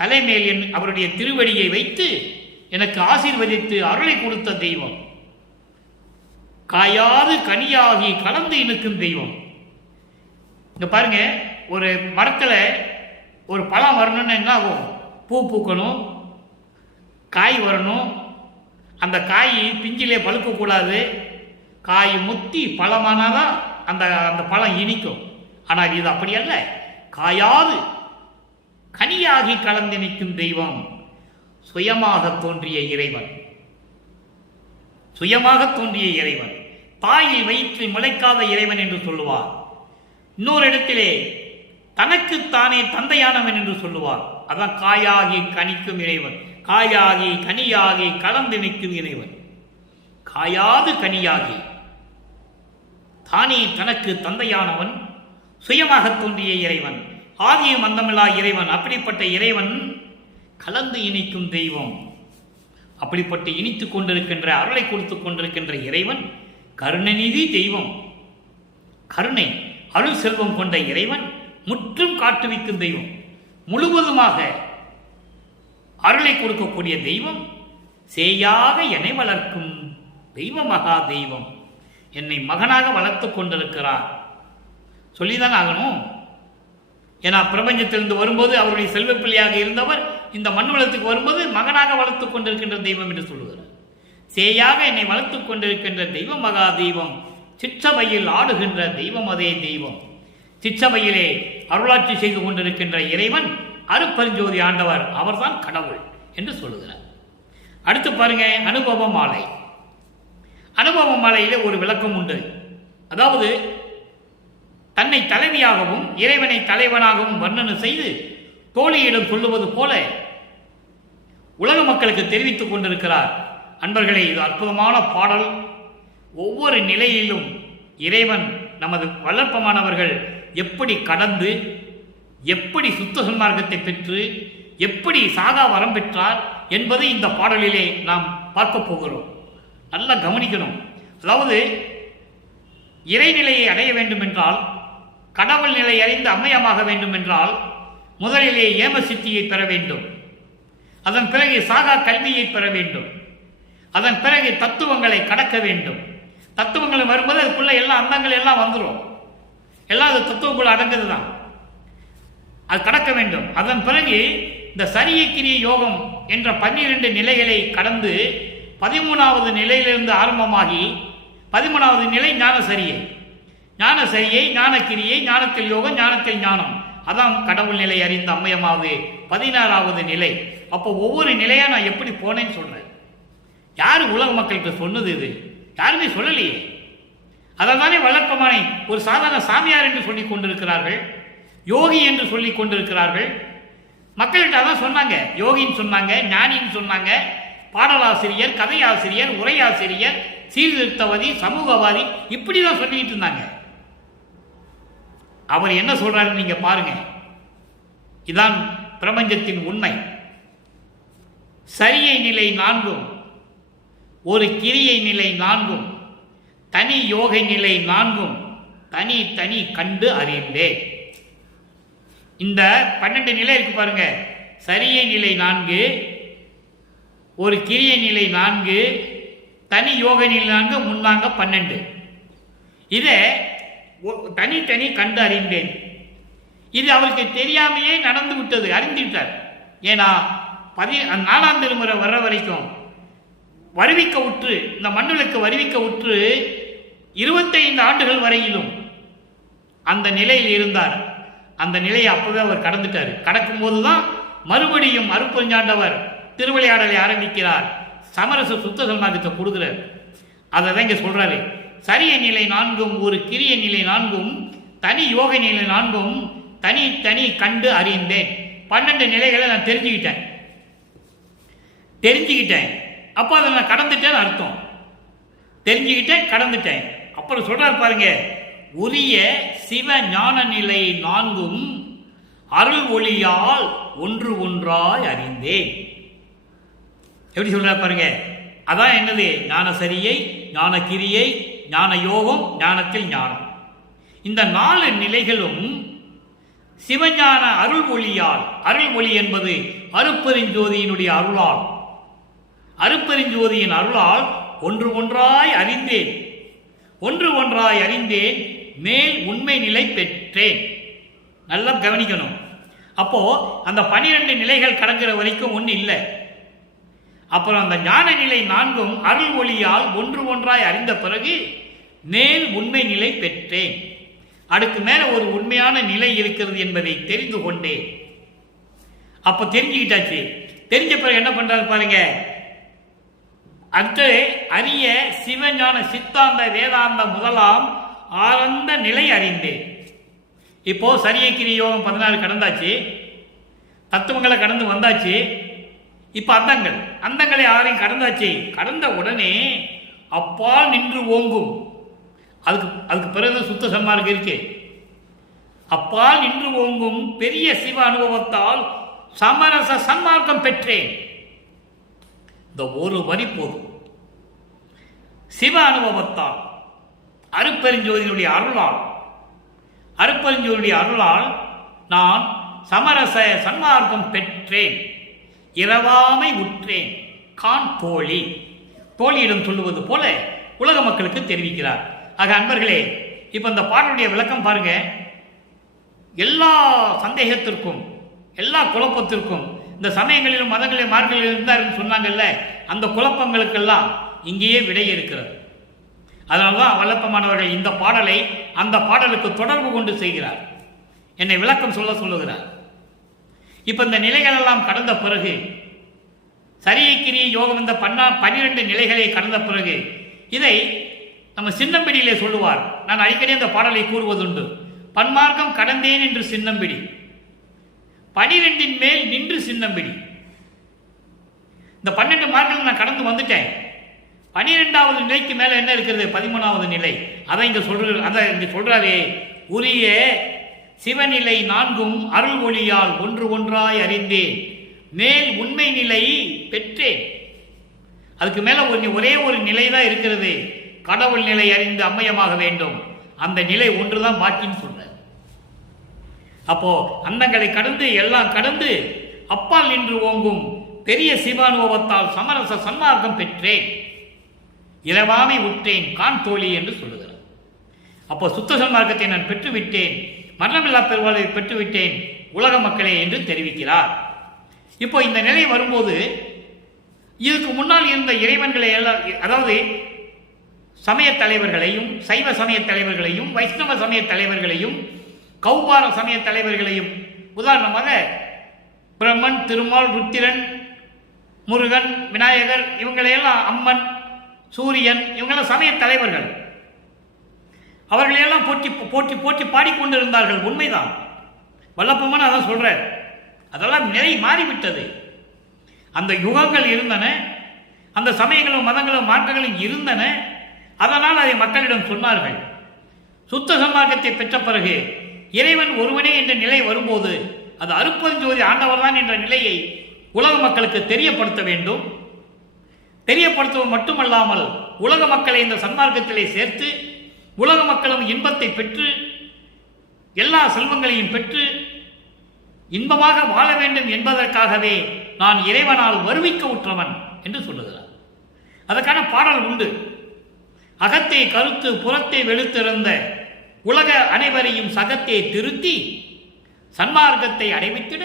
தலைமேல் என் அவருடைய திருவடியை வைத்து எனக்கு ஆசீர்வதித்து அருளை கொடுத்த தெய்வம். காயாது கனியாகி கலந்து இனுக்கும் தெய்வம். இங்க பாருங்க, ஒரு மரத்துல ஒரு பழம் வரணும்னு என்ன ஆகும்? பூ பூக்கணும், காய் வரணும். அந்த காய் பிஞ்சிலே பழுக்கக்கூடாது. காய் முத்தி பழமானாதான் அந்த அந்த பழம் இனிக்கும். ஆனால் இது அப்படி அல்ல. காயாது கனியாகி கலந்து நிற்கும் தெய்வம், சுயமாக தோன்றிய இறைவன். சுயமாக தோன்றிய இறைவன், தாயில் வயிற்று முளைக்காத இறைவன் என்று சொல்லுவார். இன்னொரு இடத்திலே தனக்குத்தானே தந்தையானவன் என்று சொல்லுவார். அதான் காயாகி கனிக்கும் இறைவன், காயாகி கனியாகி கலந்து நிற்கும் இறைவன். காயாது கனியாகி தானே தனக்கு தந்தையானவன், சுயமாக தோன்றிய இறைவன், ஆதியும் அந்தமில்லா இறைவன். அப்படிப்பட்ட இறைவன் கலந்து இனிக்கும் தெய்வம். அப்படிப்பட்டு இனித்து கொண்டிருக்கின்ற, அருளை கொடுத்து கொண்டிருக்கின்ற இறைவன் கருணநிதி தெய்வம். கருணை அருள் செல்வம் கொண்ட இறைவன், முற்றும் காட்டுவிக்கும் தெய்வம், முழுவதுமாக அருளை கொடுக்கக்கூடிய தெய்வம், சேயாக என்னை வளர்க்கும் தெய்வ மகா தெய்வம். என்னை மகனாக வளர்த்து கொண்டிருக்கிறார். சொல்லிதான் ஆகணும். ஏன்னா பிரபஞ்சத்திலிருந்து வரும்போது அவருடைய செல்வப்பிள்ளையாக இருந்தவர் இந்த மண்ணுலகத்துக்கு வரும்போது மகனாக வளர்த்து கொண்டிருக்கின்ற தெய்வம் என்று சொல்லுகிறார். சேயாக என்னை வளர்த்து கொண்டிருக்கின்ற தெய்வ மகா தெய்வம், சிற்றபையில் ஆடுகின்ற தெய்வம் அதே தெய்வம். சிற்றபையிலே அருளாட்சி செய்து கொண்டிருக்கின்ற இறைவன் அருட்பெருஞ்சோதி ஆண்டவர், அவர்தான் கடவுள் என்று சொல்லுகிறார். அடுத்து பாருங்க, அனுபவ மாலை. அனுபவ மாலையிலே ஒரு விளக்கம் உண்டு. அதாவது தன்னை தலைவியாகவும் இறைவனை தலைவனாகவும் வர்ணனை செய்து தோழியிடம் சொல்லுவது போல உலக மக்களுக்கு தெரிவித்துக் கொண்டிருக்கிறார். அன்பர்களே, இது அற்புதமான பாடல். ஒவ்வொரு நிலையிலும் இறைவன் நமது வல்லற்பமானவர்கள் எப்படி கடந்து, எப்படி சுத்த சன்மார்க்கத்தை பெற்று, எப்படி சாகா வரம் பெற்றார் என்பதை இந்த பாடலிலே நாம் பார்க்க போகிறோம். நல்லா கவனிக்கணும். அதாவது இறைநிலையை அடைய வேண்டும் என்றால், கடவுள் நிலை அறிந்து அம்மையமாக வேண்டும் என்றால் முதலிலே ஏம சித்தியை பெற வேண்டும். அதன் பிறகு சாகா கல்வியை பெற வேண்டும். அதன் பிறகு தத்துவங்களை கடக்க வேண்டும். தத்துவங்கள் வரும்போது அதுக்குள்ள எல்லா அந்தங்கள் எல்லாம் வந்துடும். எல்லாம் அது தத்துவக்குள்ள அடங்குது தான். அது கடக்க வேண்டும். அதன் பிறகு இந்த சரியக்கிரிய யோகம் என்ற 12 நிலைகளை கடந்து 13வது நிலையிலிருந்து ஆரம்பமாகி 13வது நிலை ஞானசரியை. ஞானசரியை, ஞானக்கிரியை, ஞானத்தில் யோகம், ஞானத்தில் ஞானம். அதான் கடவுள் நிலை அறிந்த அம்மையமாவது 16வது நிலை. அப்போ ஒவ்வொரு நிலையா நான் எப்படி போனேன்னு சொல்றேன். யாரு உலக மக்களுக்கு சொன்னது? இது யாருமே சொல்லலையே. அதனாலே வளர்ப்பமானை ஒரு சாதாரண சாமியார் என்று சொல்லிக் கொண்டிருக்கிறார்கள், யோகி என்று சொல்லிக் கொண்டிருக்கிறார்கள். மக்கள்கிட்ட அதான் சொன்னாங்க, யோகின்னு சொன்னாங்க, ஞானின்னு சொன்னாங்க, பாடலாசிரியர், கதையாசிரியர், உரையாசிரியர், சீர்திருத்தவாதி, சமூகவாதி, இப்படிதான் சொல்லிட்டு இருந்தாங்க. அவர் என்ன சொல்றாரு நீங்க பாருங்க. இதான் பிரபஞ்சத்தின் உண்மை. சரியை நிலை 4, ஒரு கிரியை நிலை 4, தனி யோக நிலை 4 தனி தனி கண்டு அறிந்தே. இந்த 12 நிலை இருக்கு பாருங்க. சரியை நிலை 4, ஒரு கிரியை நிலை 4, தனி யோக நிலை 4, முன்னாங்க 12. இதை தனி தனி கண்டு அறிந்தேன். இது அவருக்கு தெரியாமையே நடந்து விட்டது, அறிந்துவிட்டார். ஏன்னா 4ஆம் திருமுறை வர்ற வரைக்கும் வருவிக்க உற்று, இந்த மண்ணுக்கு வருவிக்க உற்று 25 ஆண்டுகள் வரையிலும் அந்த நிலையில் இருந்தார். அந்த நிலையை அப்பவே அவர் கடந்துட்டார். கடக்கும் போதுதான் மறுபடியும் அருப்பஞ்சாண்டவர் திருவிளையாடலை ஆரம்பிக்கிறார். சமரச சுத்த சன்மார்க்கத்தை கொடுக்கிறார். அதை தான் இங்க சொல்றாரு. சரிய நிலை 4, ஒரு கிரிய நிலை 4, தனி யோக நிலை 4 தனி தனி கண்டு அறிந்தேன். 12 நிலைகளை நான் தெரிஞ்சுக்கிட்டேன். அப்போ அதை நான் கடந்துட்டேன்னு அர்த்தம். தெரிஞ்சுக்கிட்டேன், கடந்துட்டேன். அப்புறம் சொல்றாரு பாருங்க, உரிய சிவ ஞான நிலை 4 அருள் ஒளியால் ஒன்று ஒன்றாய் அறிந்தேன். எப்படி சொல்றாரு பாருங்க. அதான் என்னது? ஞானசரியை, ஞானக்கிரியை, ஞான யோகம், ஞானத்தில் ஞானம். இந்த 4 நிலைகளும் சிவஞான அருள் ஒளியால், அருள் ஒளி என்பது அருப்பெருஞ்சோதியினுடைய அருளால், அருப்பெருஞ்சோதியின் அருளால் ஒன்று ஒன்றாய் அறிந்தேன். ஒன்று ஒன்றாய் அறிந்தேன், மேல் உண்மை நிலை பெற்றேன். நல்லா கவனிக்கணும். அப்போ அந்த 12 நிலைகள் கடக்கிற வரைக்கும் ஒன்று இல்லை. அப்புறம் அந்த ஞான நிலை 4 அருள் ஒளியால் ஒன்று ஒன்றாய் அறிந்த பிறகு மேல் உண்மை நிலை பெற்றேன். அதுக்கு மேல ஒரு உண்மையான நிலை இருக்கிறது என்பதை தெரிந்து கொண்டேன். அப்ப தெரிஞ்சுக்கிட்டாச்சு. தெரிஞ்ச பிறகு என்ன பண்றாரு பாருங்க. அடுத்து அரிய சிவஞான சித்தாந்த வேதாந்த முதலாம் ஆனந்த நிலை அறிந்தேன். இப்போ சரியக்கிரி யோகம் 16 கடந்தாச்சு, தத்துவங்களை கடந்து வந்தாச்சு. இப்ப அந்தங்களை 6 கடந்தாச்சு. கடந்த உடனே அப்பால் நின்று ஓங்கும். அதுக்கு பிறகு சுத்த சன்மார்க்கம் இருக்கு. அப்பால் நின்று ஓங்கும் பெரிய சிவ அனுபவத்தால் சமரச சன்மார்க்கம் பெற்றேன். இந்த ஒரு வரி போதும். சிவ அனுபவத்தால், அருப்பெருஞ்சோதியினுடைய அருளால் நான் சமரச சன்மார்க்கம் பெற்றேன். இரவாமை உற்றேன் கான் தோழி. தோழியிடம் சொல்லுவது போல உலக மக்களுக்கு தெரிவிக்கிறார். ஆக அன்பர்களே, இப்ப இந்த பாடலுடைய விளக்கம் பாருங்க. எல்லா சந்தேகத்திற்கும், எல்லா குழப்பத்திற்கும், இந்த சமயங்களிலும் மதங்களிலும் மார்க்கங்களிலும் இருந்தாருன்னு சொன்னாங்கல்ல, அந்த குழப்பங்களுக்கெல்லாம் இங்கேயே விடை இருக்கிறது. அதனால்தான் வல்லப்பமானவர்கள் இந்த பாடலை அந்த பாடலுக்கு தொடர்பு கொண்டு செய்கிறார். என்னை விளக்கம் சொல்லுகிறார். இப்ப இந்த நிலைகள் எல்லாம் கடந்த பிறகு, சரியக்கிரி யோகம் இந்த 12 நிலைகளை கடந்த பிறகு, இதை நம்ம சின்னம்பிடியிலே சொல்லுவார். நான் அடிக்கடி அந்த பாடலை கூறுவதுண்டு. பன்மார்க்கம் கடந்தேன் என்று சின்னம்பிடி, 12 மேல் நின்று சின்னம்பிடி. இந்த 12 மார்க்கம் நான் கடந்து வந்துட்டேன். 12வது நிலைக்கு மேல என்ன இருக்கிறது? 13வது நிலை. அதை இங்க சொல்றாரே, உரிய சிவநிலை 4 அருள் ஒளியால் ஒன்று ஒன்றாய் அறிந்தேன், மேல் உண்மை நிலை பெற்றேன். அதுக்கு மேல ஒரே ஒரு நிலை தான் இருக்கிறது. கடவுள் நிலை அறிந்து அம்மையமாக வேண்டும். அந்த நிலை ஒன்றுதான் பாக்கின்னு சொல்ற. அப்போ அந்தங்களை கடந்து எல்லாம் கடந்து அப்பால் நின்று ஓங்கும் பெரிய சிவானுபவத்தால் சமரச சன்மார்க்கம் பெற்றேன், இரவாமை உற்றேன் கான் தோழி என்று சொல்லுகிறார். அப்போ சுத்த சன்மார்க்கத்தை நான் பெற்றுவிட்டேன், மரணமில்லா பெருவாழ்வை பெற்றுவிட்டேன் உலக மக்களே என்று தெரிவிக்கிறார். இப்போ இந்த நிலை வரும்போது இதுக்கு முன்னால் இருந்த இறைவன்களை எல்லாம், அதாவது சமய தலைவர்களையும், சைவ சமய தலைவர்களையும், வைஷ்ணவ சமய தலைவர்களையும், கௌபார சமய தலைவர்களையும், உதாரணமாக பிரம்மன், திருமால், ருத்திரன், முருகன், விநாயகர், இவங்களையெல்லாம், அம்மன், சூரியன், இவங்கெல்லாம் சமய தலைவர்கள். அவர்களையெல்லாம் போற்றி போற்றி போற்றி பாடிக்கொண்டிருந்தார்கள். உண்மைதான், வல்லப்பமான அதான் சொல்றார். அதெல்லாம் நிலை மாறிவிட்டது. அந்த யுகங்கள் இருந்தன, அந்த சமயங்களும் மதங்களும் மாற்றங்களும் இருந்தன. அதனால் அதை மக்களிடம் சொன்னார்கள். சுத்த சன்மார்க்கத்தை பெற்ற பிறகு இறைவன் ஒருவனே என்ற நிலை வரும்போது அது அருட்பெருஞ்சோதி ஆண்டவர்தான் என்ற நிலையை உலக மக்களுக்கு தெரியப்படுத்த வேண்டும். தெரியப்படுத்துவது மட்டுமல்லாமல் உலக மக்களை இந்த சன்மார்க்கத்திலே சேர்த்து உலக மக்களும் இன்பத்தை பெற்று எல்லா செல்வங்களையும் பெற்று இன்பமாக வாழ வேண்டும் என்பதற்காகவே நான் இறைவனால் வருவிக்க உற்றவன் என்று சொல்லுகிறார். அதற்கான பாடல் உண்டு. அகத்தை கருத்து புறத்தை வெளுத்திருந்த உலக அனைவரையும் சகத்தை திருத்தி சன்மார்க்கத்தை அடைவித்திட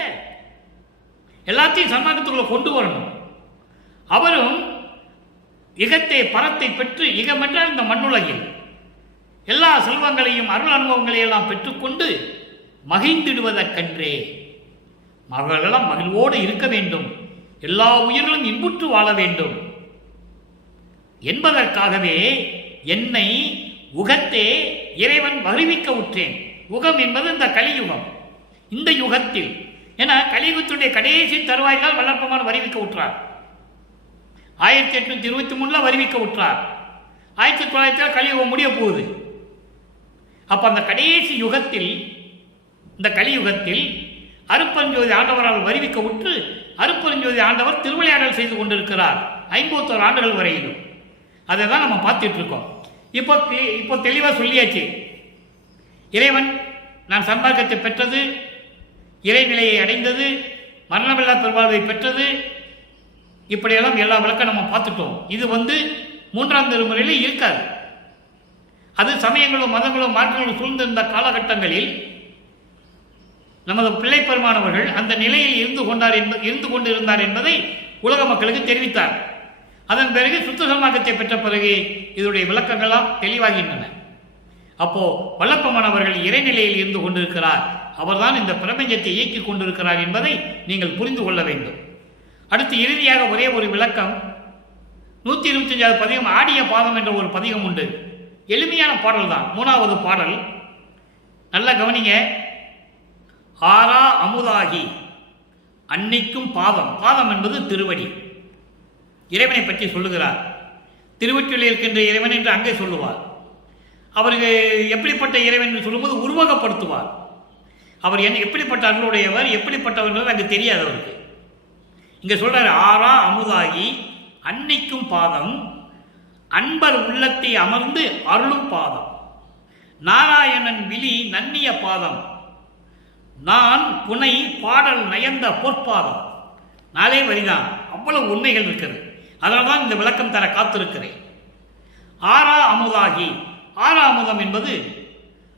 எல்லாத்தையும் சன்மார்க்கத்துக்குள்ள கொண்டு வரணும். அவரும் இகத்தை பரத்தை பெற்று இகமென்ற இந்த மண்ணுலகில் எல்லா செல்வங்களையும் அருள் அனுபவங்களையும் எல்லாம் பெற்றுக்கொண்டு மகிழ்ந்திடுவதற்கன்றே, அவர்களெல்லாம் மகிழ்வோடு இருக்க வேண்டும், எல்லா உயிர்களும் இன்புற்று வாழ வேண்டும் என்பதற்காகவே என்னை உகத்தே இறைவன் வருவிக்க உற்றேன். உகம் என்பது இந்த கலியுகம். இந்த யுகத்தில் என கலியுகத்துடைய கடைசி தருவாய்கள் வல்லற்பமான வருவிக்க உற்றார். 1823 வருவிக்க உற்றார். 1900 கலியுகம் முடிய போகுது. அப்ப அந்த கடைசி யுகத்தில், இந்த கலியுகத்தில் அருட்பெருஞ்சோதி ஆண்டவரால் வருவிக்க உற்று அருட்பெருஞ்சோதி ஆண்டவர் திருவிளையாடல் செய்து கொண்டிருக்கிறார் 51 ஆண்டுகள் வரையிலும். அதை தான் நம்ம பார்த்துட்டு இருக்கோம். இப்போ தெளிவாக சொல்லியாச்சு. இறைவன் நான் சன்மார்க்கத்தை பெற்றது, இறைநிலையை அடைந்தது, மரணமில்லா பெருவாழ்வை பெற்றது, இப்படியெல்லாம் எல்லா விளக்கம் நம்ம பார்த்துட்டோம். இது 3ஆம் திருமுறையில் இருக்காது. அது சமயங்களும் மதங்களும் மாற்றங்களும் சூழ்ந்திருந்த காலகட்டங்களில் நமது பிள்ளை பெருமானவர்கள் அந்த நிலையில் இருந்து கொண்டிருந்தார் என்பதை உலக மக்களுக்கு தெரிவித்தார். அதன் பிறகு சுத்த சன்மார்க்கத்தை பெற்ற பிறகு இதனுடைய விளக்கங்கள்லாம் தெளிவாகின்றன. அப்போ வல்லப்பமானவர்கள் இறைநிலையில் இருந்து கொண்டிருக்கிறார், அவர்தான் இந்த பிரபஞ்சத்தை இயக்கிக் கொண்டிருக்கிறார் என்பதை நீங்கள் புரிந்து கொள்ள வேண்டும். அடுத்து இறுதியாக ஒரே ஒரு விளக்கம். 125வது பதிகம் ஆடிய பாதம் என்ற ஒரு பதிகம் உண்டு. எளிமையான பாடல் தான். 3வது பாடல் நல்லா கவனிங்க. ஆரா அமுதாகி அன்னிக்கும் பாதம். பாதம் என்பது திருவடி. இறைவனை பற்றி சொல்லுகிறார். திருவற்றில் இருக்கின்ற இறைவன் என்று அங்கே சொல்லுவார். அவருக்கு எப்படிப்பட்ட இறைவன் என்று சொல்லும்போது உருவகப்படுத்துவார். அவர் எப்படிப்பட்ட அருளுடையவர், எப்படிப்பட்டவர் அங்கு தெரியாது அவருக்கு. இங்க சொல்றாரு, ஆரா அமுதாகி அன்னிக்கும் பாதம், அன்பர் உள்ளத்தை அமர்ந்து அருளும் பாதம், நாராயணன் விழி நன்னிய பாதம், நான் புனை பாடல் நயந்த பொற்பாதம். 4 வரிதான், அவ்வளவு உண்மைகள் இருக்கிறது. அதனால்தான் இந்த விளக்கம் தர காத்திருக்கிறேன். ஆரா அமுதாகி, ஆரா அமுதம் என்பது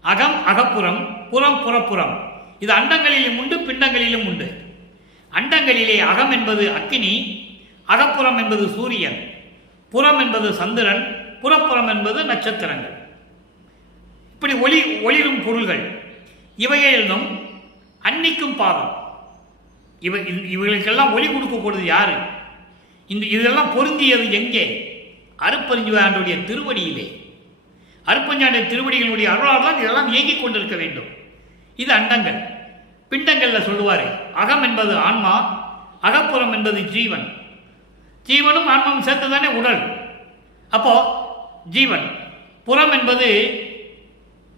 அகம் அகப்புறம், புறம் புறப்புறம். இது அண்டங்களிலும் உண்டு, பிண்டங்களிலும் உண்டு. அண்டங்களிலே அகம் என்பது அக்கினி, அகப்புறம் என்பது சூரியன், புறம் என்பது சந்திரன், புறப்புறம் என்பது நட்சத்திரங்கள். இப்படி ஒளிரும் பொருள்கள். இவைகளிலும் அன்னிக்கும் பாதம். இவர்களுக்கெல்லாம் ஒளி கொடுக்கக்கூடியது யாரு? இதெல்லாம் பொருந்தியது எங்கே? அருட்பெருஞ்சோதியாண்டுடைய திருவடியிலே. அருட்பெருஞ்சோதியாண்டுடைய திருவடிகளுடைய அருளால் தான் இதெல்லாம் இயங்கிக் கொண்டிருக்க வேண்டும். இது அண்டங்கள். பிண்டங்கள்ல சொல்லுவாரு, அகம் என்பது ஆன்மா, அகப்புறம் என்பது ஜீவன். ஜீவனும் ஆன்மாவும் சேர்த்துதானே உடல். அப்போ ஜீவன். புறம் என்பது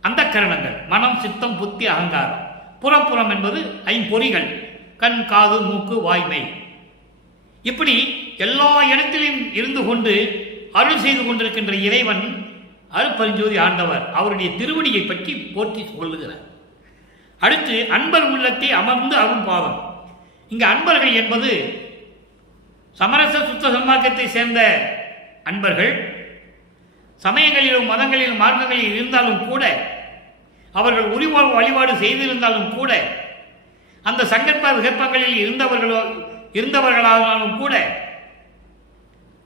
அந்த கரணங்கள், மனம், சித்தம், புத்தி, அகங்காரம். புறப்புறம் என்பது ஐம்பொறிகள், கண், காது, மூக்கு, வாய்மை. இப்படி எல்லா இடத்திலும் இருந்து கொண்டு அருள் செய்து கொண்டிருக்கின்ற இறைவன் அருட்பெருஞ்சோதி ஆண்டவர். அவருடைய திருவடியை பற்றி போற்றி சொல்லுகிறார். அடுத்து அன்பர் உள்ளத்தை அமர்ந்து அருள் பாதம். இங்கு அன்பர்கள் என்பது சமரச சுத்த சன்மார்க்கத்தை சேர்ந்த அன்பர்கள். சமயங்களிலும் மதங்களிலும் மார்க்கங்களில் இருந்தாலும் கூட, அவர்கள் வழிபாடு செய்திருந்தாலும் கூட, அந்த சங்கற்ப விகற்பங்களில் இருந்தவர்களானாலும் கூட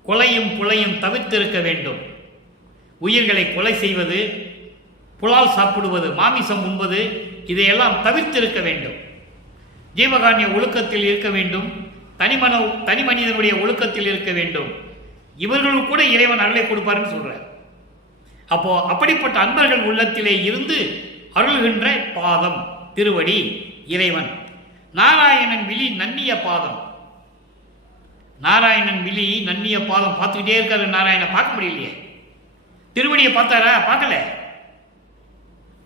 கொலையும் புலையும் தவிர்த்திருக்க வேண்டும். உயிர்களை கொலை செய்வது, புலால் சாப்பிடுவது, மாமிசம் உண்பது, இதையெல்லாம் தவிர்த்திருக்க வேண்டும். ஜீவகாருண்ய ஒழுக்கத்தில் இருக்க வேண்டும். தனி மனிதனுடைய ஒழுக்கத்தில் இருக்க வேண்டும். இவர்களும் கூட இறைவன் அருளை கொடுப்பாருன்னு சொல்றார். அப்போ அப்படிப்பட்ட அன்பர்கள் உள்ளத்திலே இருந்து அருள்கின்ற பாதம் திருவடி இறைவன். நாராயணன் விழி நன்னிய பாதம். நாராயணன் விழி நன்னிய பாதம் பார்த்துக்கிட்டே இருக்காரு. நாராயணன் பார்க்க முடியலையே. திருவடியை பார்த்தாரா? பார்க்கல.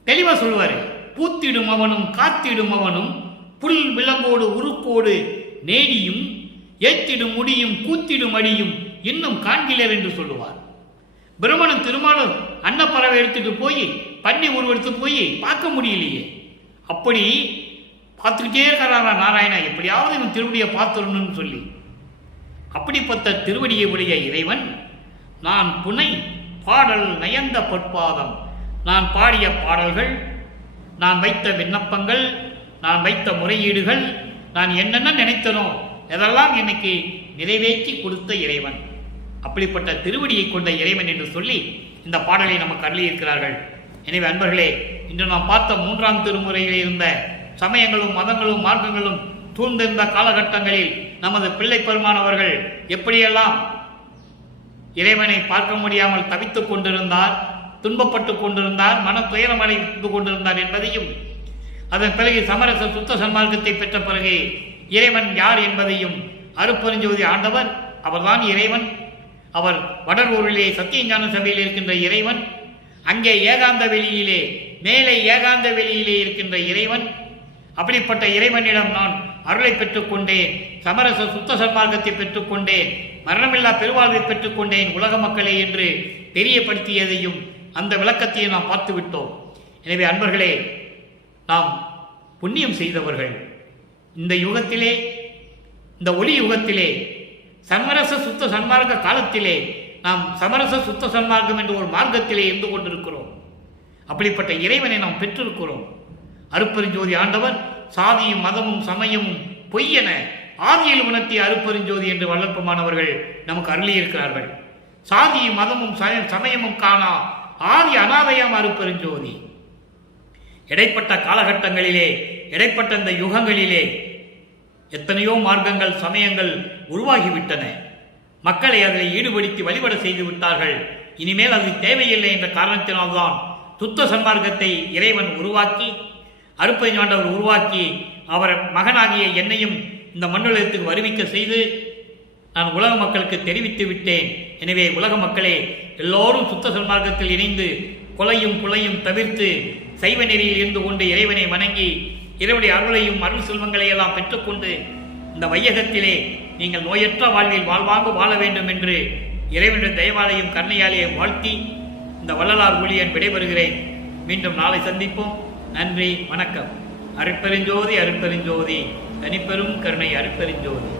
தெளிவா சொல்லுவாரு. பூத்திடும் அவனும் காத்திடும் அவனும் புல் விளம்போடு உருக்கோடு நேடியும் ஏத்திடும் முடியும் கூத்திடும் அடியும் இன்னும் காண்கிலர் என்று சொல்லுவார். பிரம்மனும் திருமாலும் அன்னப்பறவை எடுத்துட்டு போய் பண்ணி உருவெடுத்து போய் பார்க்க முடியலையே. அப்படி பார்த்துக்கிட்டே இருக்கிறாரா நாராயணா, எப்படியாவது இவன் திருவடியை பார்த்துடணும்னு சொல்லி. அப்படிப்பட்ட திருவடியை உடைய இறைவன் நான் புனை பாடல் நயந்த பொற்பாதம். நான் பாடிய பாடல்கள், நான் வைத்த விண்ணப்பங்கள், நான் வைத்த முறையீடுகள், நான் என்னென்ன நினைத்தனோ எதெல்லாம் எனக்கு நிறைவேற்றி கொடுத்த இறைவன். அப்படிப்பட்ட திருவடியை கொண்ட இறைவன் என்று சொல்லி இந்த பாடலை நமக்கு அருளியிருக்கிறார்கள். எனவே அன்பர்களே, இன்று நாம் பார்த்த 3ஆம் திருமுறையில் இருந்த சமயங்களும் மதங்களும் மார்க்கங்களும் சூழ்ந்திருந்த காலகட்டங்களில் நமது பிள்ளை பெருமானவர்கள் எப்படியெல்லாம் இறைவனை பார்க்க முடியாமல் தவித்துக் கொண்டிருந்தார், துன்பப்பட்டு கொண்டிருந்தார், மன துயரமடைந்து கொண்டிருந்தார் என்பதையும், அதன் பிறகு சமரச சுத்த சன்மார்க்கத்தை பெற்ற பிறகு இறைவன் யார் என்பதையும், அருட்பெருஞ்சோதி ஆண்டவர் அவர்தான் இறைவன். அவர் வடலூரிலே சத்தியஞான சபையில் இருக்கின்ற இறைவன், அங்கே ஏகாந்த வெளியிலே, மேலே ஏகாந்த வெளியிலே இருக்கின்ற இறைவன். அப்படிப்பட்ட இறைவனிடம் நான் அருளை பெற்றுக்கொண்டேன், சமரச சுத்த சன்மார்க்கத்தை பெற்றுக்கொண்டேன், மரணமில்லா பெருவாழ்வை பெற்றுக்கொண்டேன் உலக மக்களே என்று தெரியப்படுத்தியதையும் அந்த விளக்கத்தையும் நாம் பார்த்து விட்டோம். எனவே அன்பர்களே, நாம் புண்ணியம் செய்தவர்கள். இந்த யுகத்திலே, இந்த ஒளி யுகத்திலே, சமரச சுத்த சன்மார்க்க காலத்திலே நாம் சமரச சுத்த சன்மார்க்கம் என்ற ஒரு மார்க்கத்திலே இருந்து கொண்டிருக்கிறோம். அப்படிப்பட்ட இறைவனை நாம் பெற்றிருக்கிறோம். அருட்பெருஞ்சோதி ஆண்டவர் சாதியும் மதமும் சமயமும் பொய்யென ஆதியில் உணர்த்திய அருட்பெருஞ்சோதி என்று வளர்ப்பமானவர்கள் நமக்கு அருளியிருக்கிறார்கள். சாதியும் மதமும் சமயமும் காணா ஆதி அனாதையாம் அருட்பெருஞ்சோதி. இடைப்பட்ட காலகட்டங்களிலே, இடைப்பட்ட இந்த யுகங்களிலே எத்தனையோ மார்க்கங்கள் சமயங்கள் உருவாகிவிட்டன. மக்களை அதில் ஈடுபடுத்தி வழிபட செய்து விட்டார்கள். இனிமேல் அது தேவையில்லை என்ற காரணத்தினால்தான் சுத்த சன்மார்க்கத்தை இறைவன் உருவாக்கி, அருட்பெருஞ்சாண்டவர் உருவாக்கி, அவர் மகனாகிய என்னையும் இந்த மண்டலத்துக்கு வருவிக்க செய்து நான் உலக மக்களுக்கு தெரிவித்து விட்டேன். எனவே உலக மக்களே, எல்லோரும் சுத்த சன்மார்க்கத்தில் இணைந்து கொலையும் புலையும் தவிர்த்து சைவ நெறியில் இருந்து கொண்டு இறைவனை வணங்கி இறைவனுடைய அருளையும் அருள் செல்வங்களை எல்லாம் பெற்றுக்கொண்டு இந்த வையகத்திலே நீங்கள் நோயற்ற வாழ்வில் வாழ்வாங்கு வாழ வேண்டும் என்று இறைவனுடைய தயவாலையும் கருணையாலையும் வாழ்த்தி இந்த வள்ளலார் ஊழியன் விடைபெறுகிறேன். மீண்டும் நாளை சந்திப்போம். நன்றி, வணக்கம். அருட்பெருஞ்சோதி அருட்பெருஞ்சோதி, தனிப்பெரும் கருணை அருட்பெருஞ்சோதி.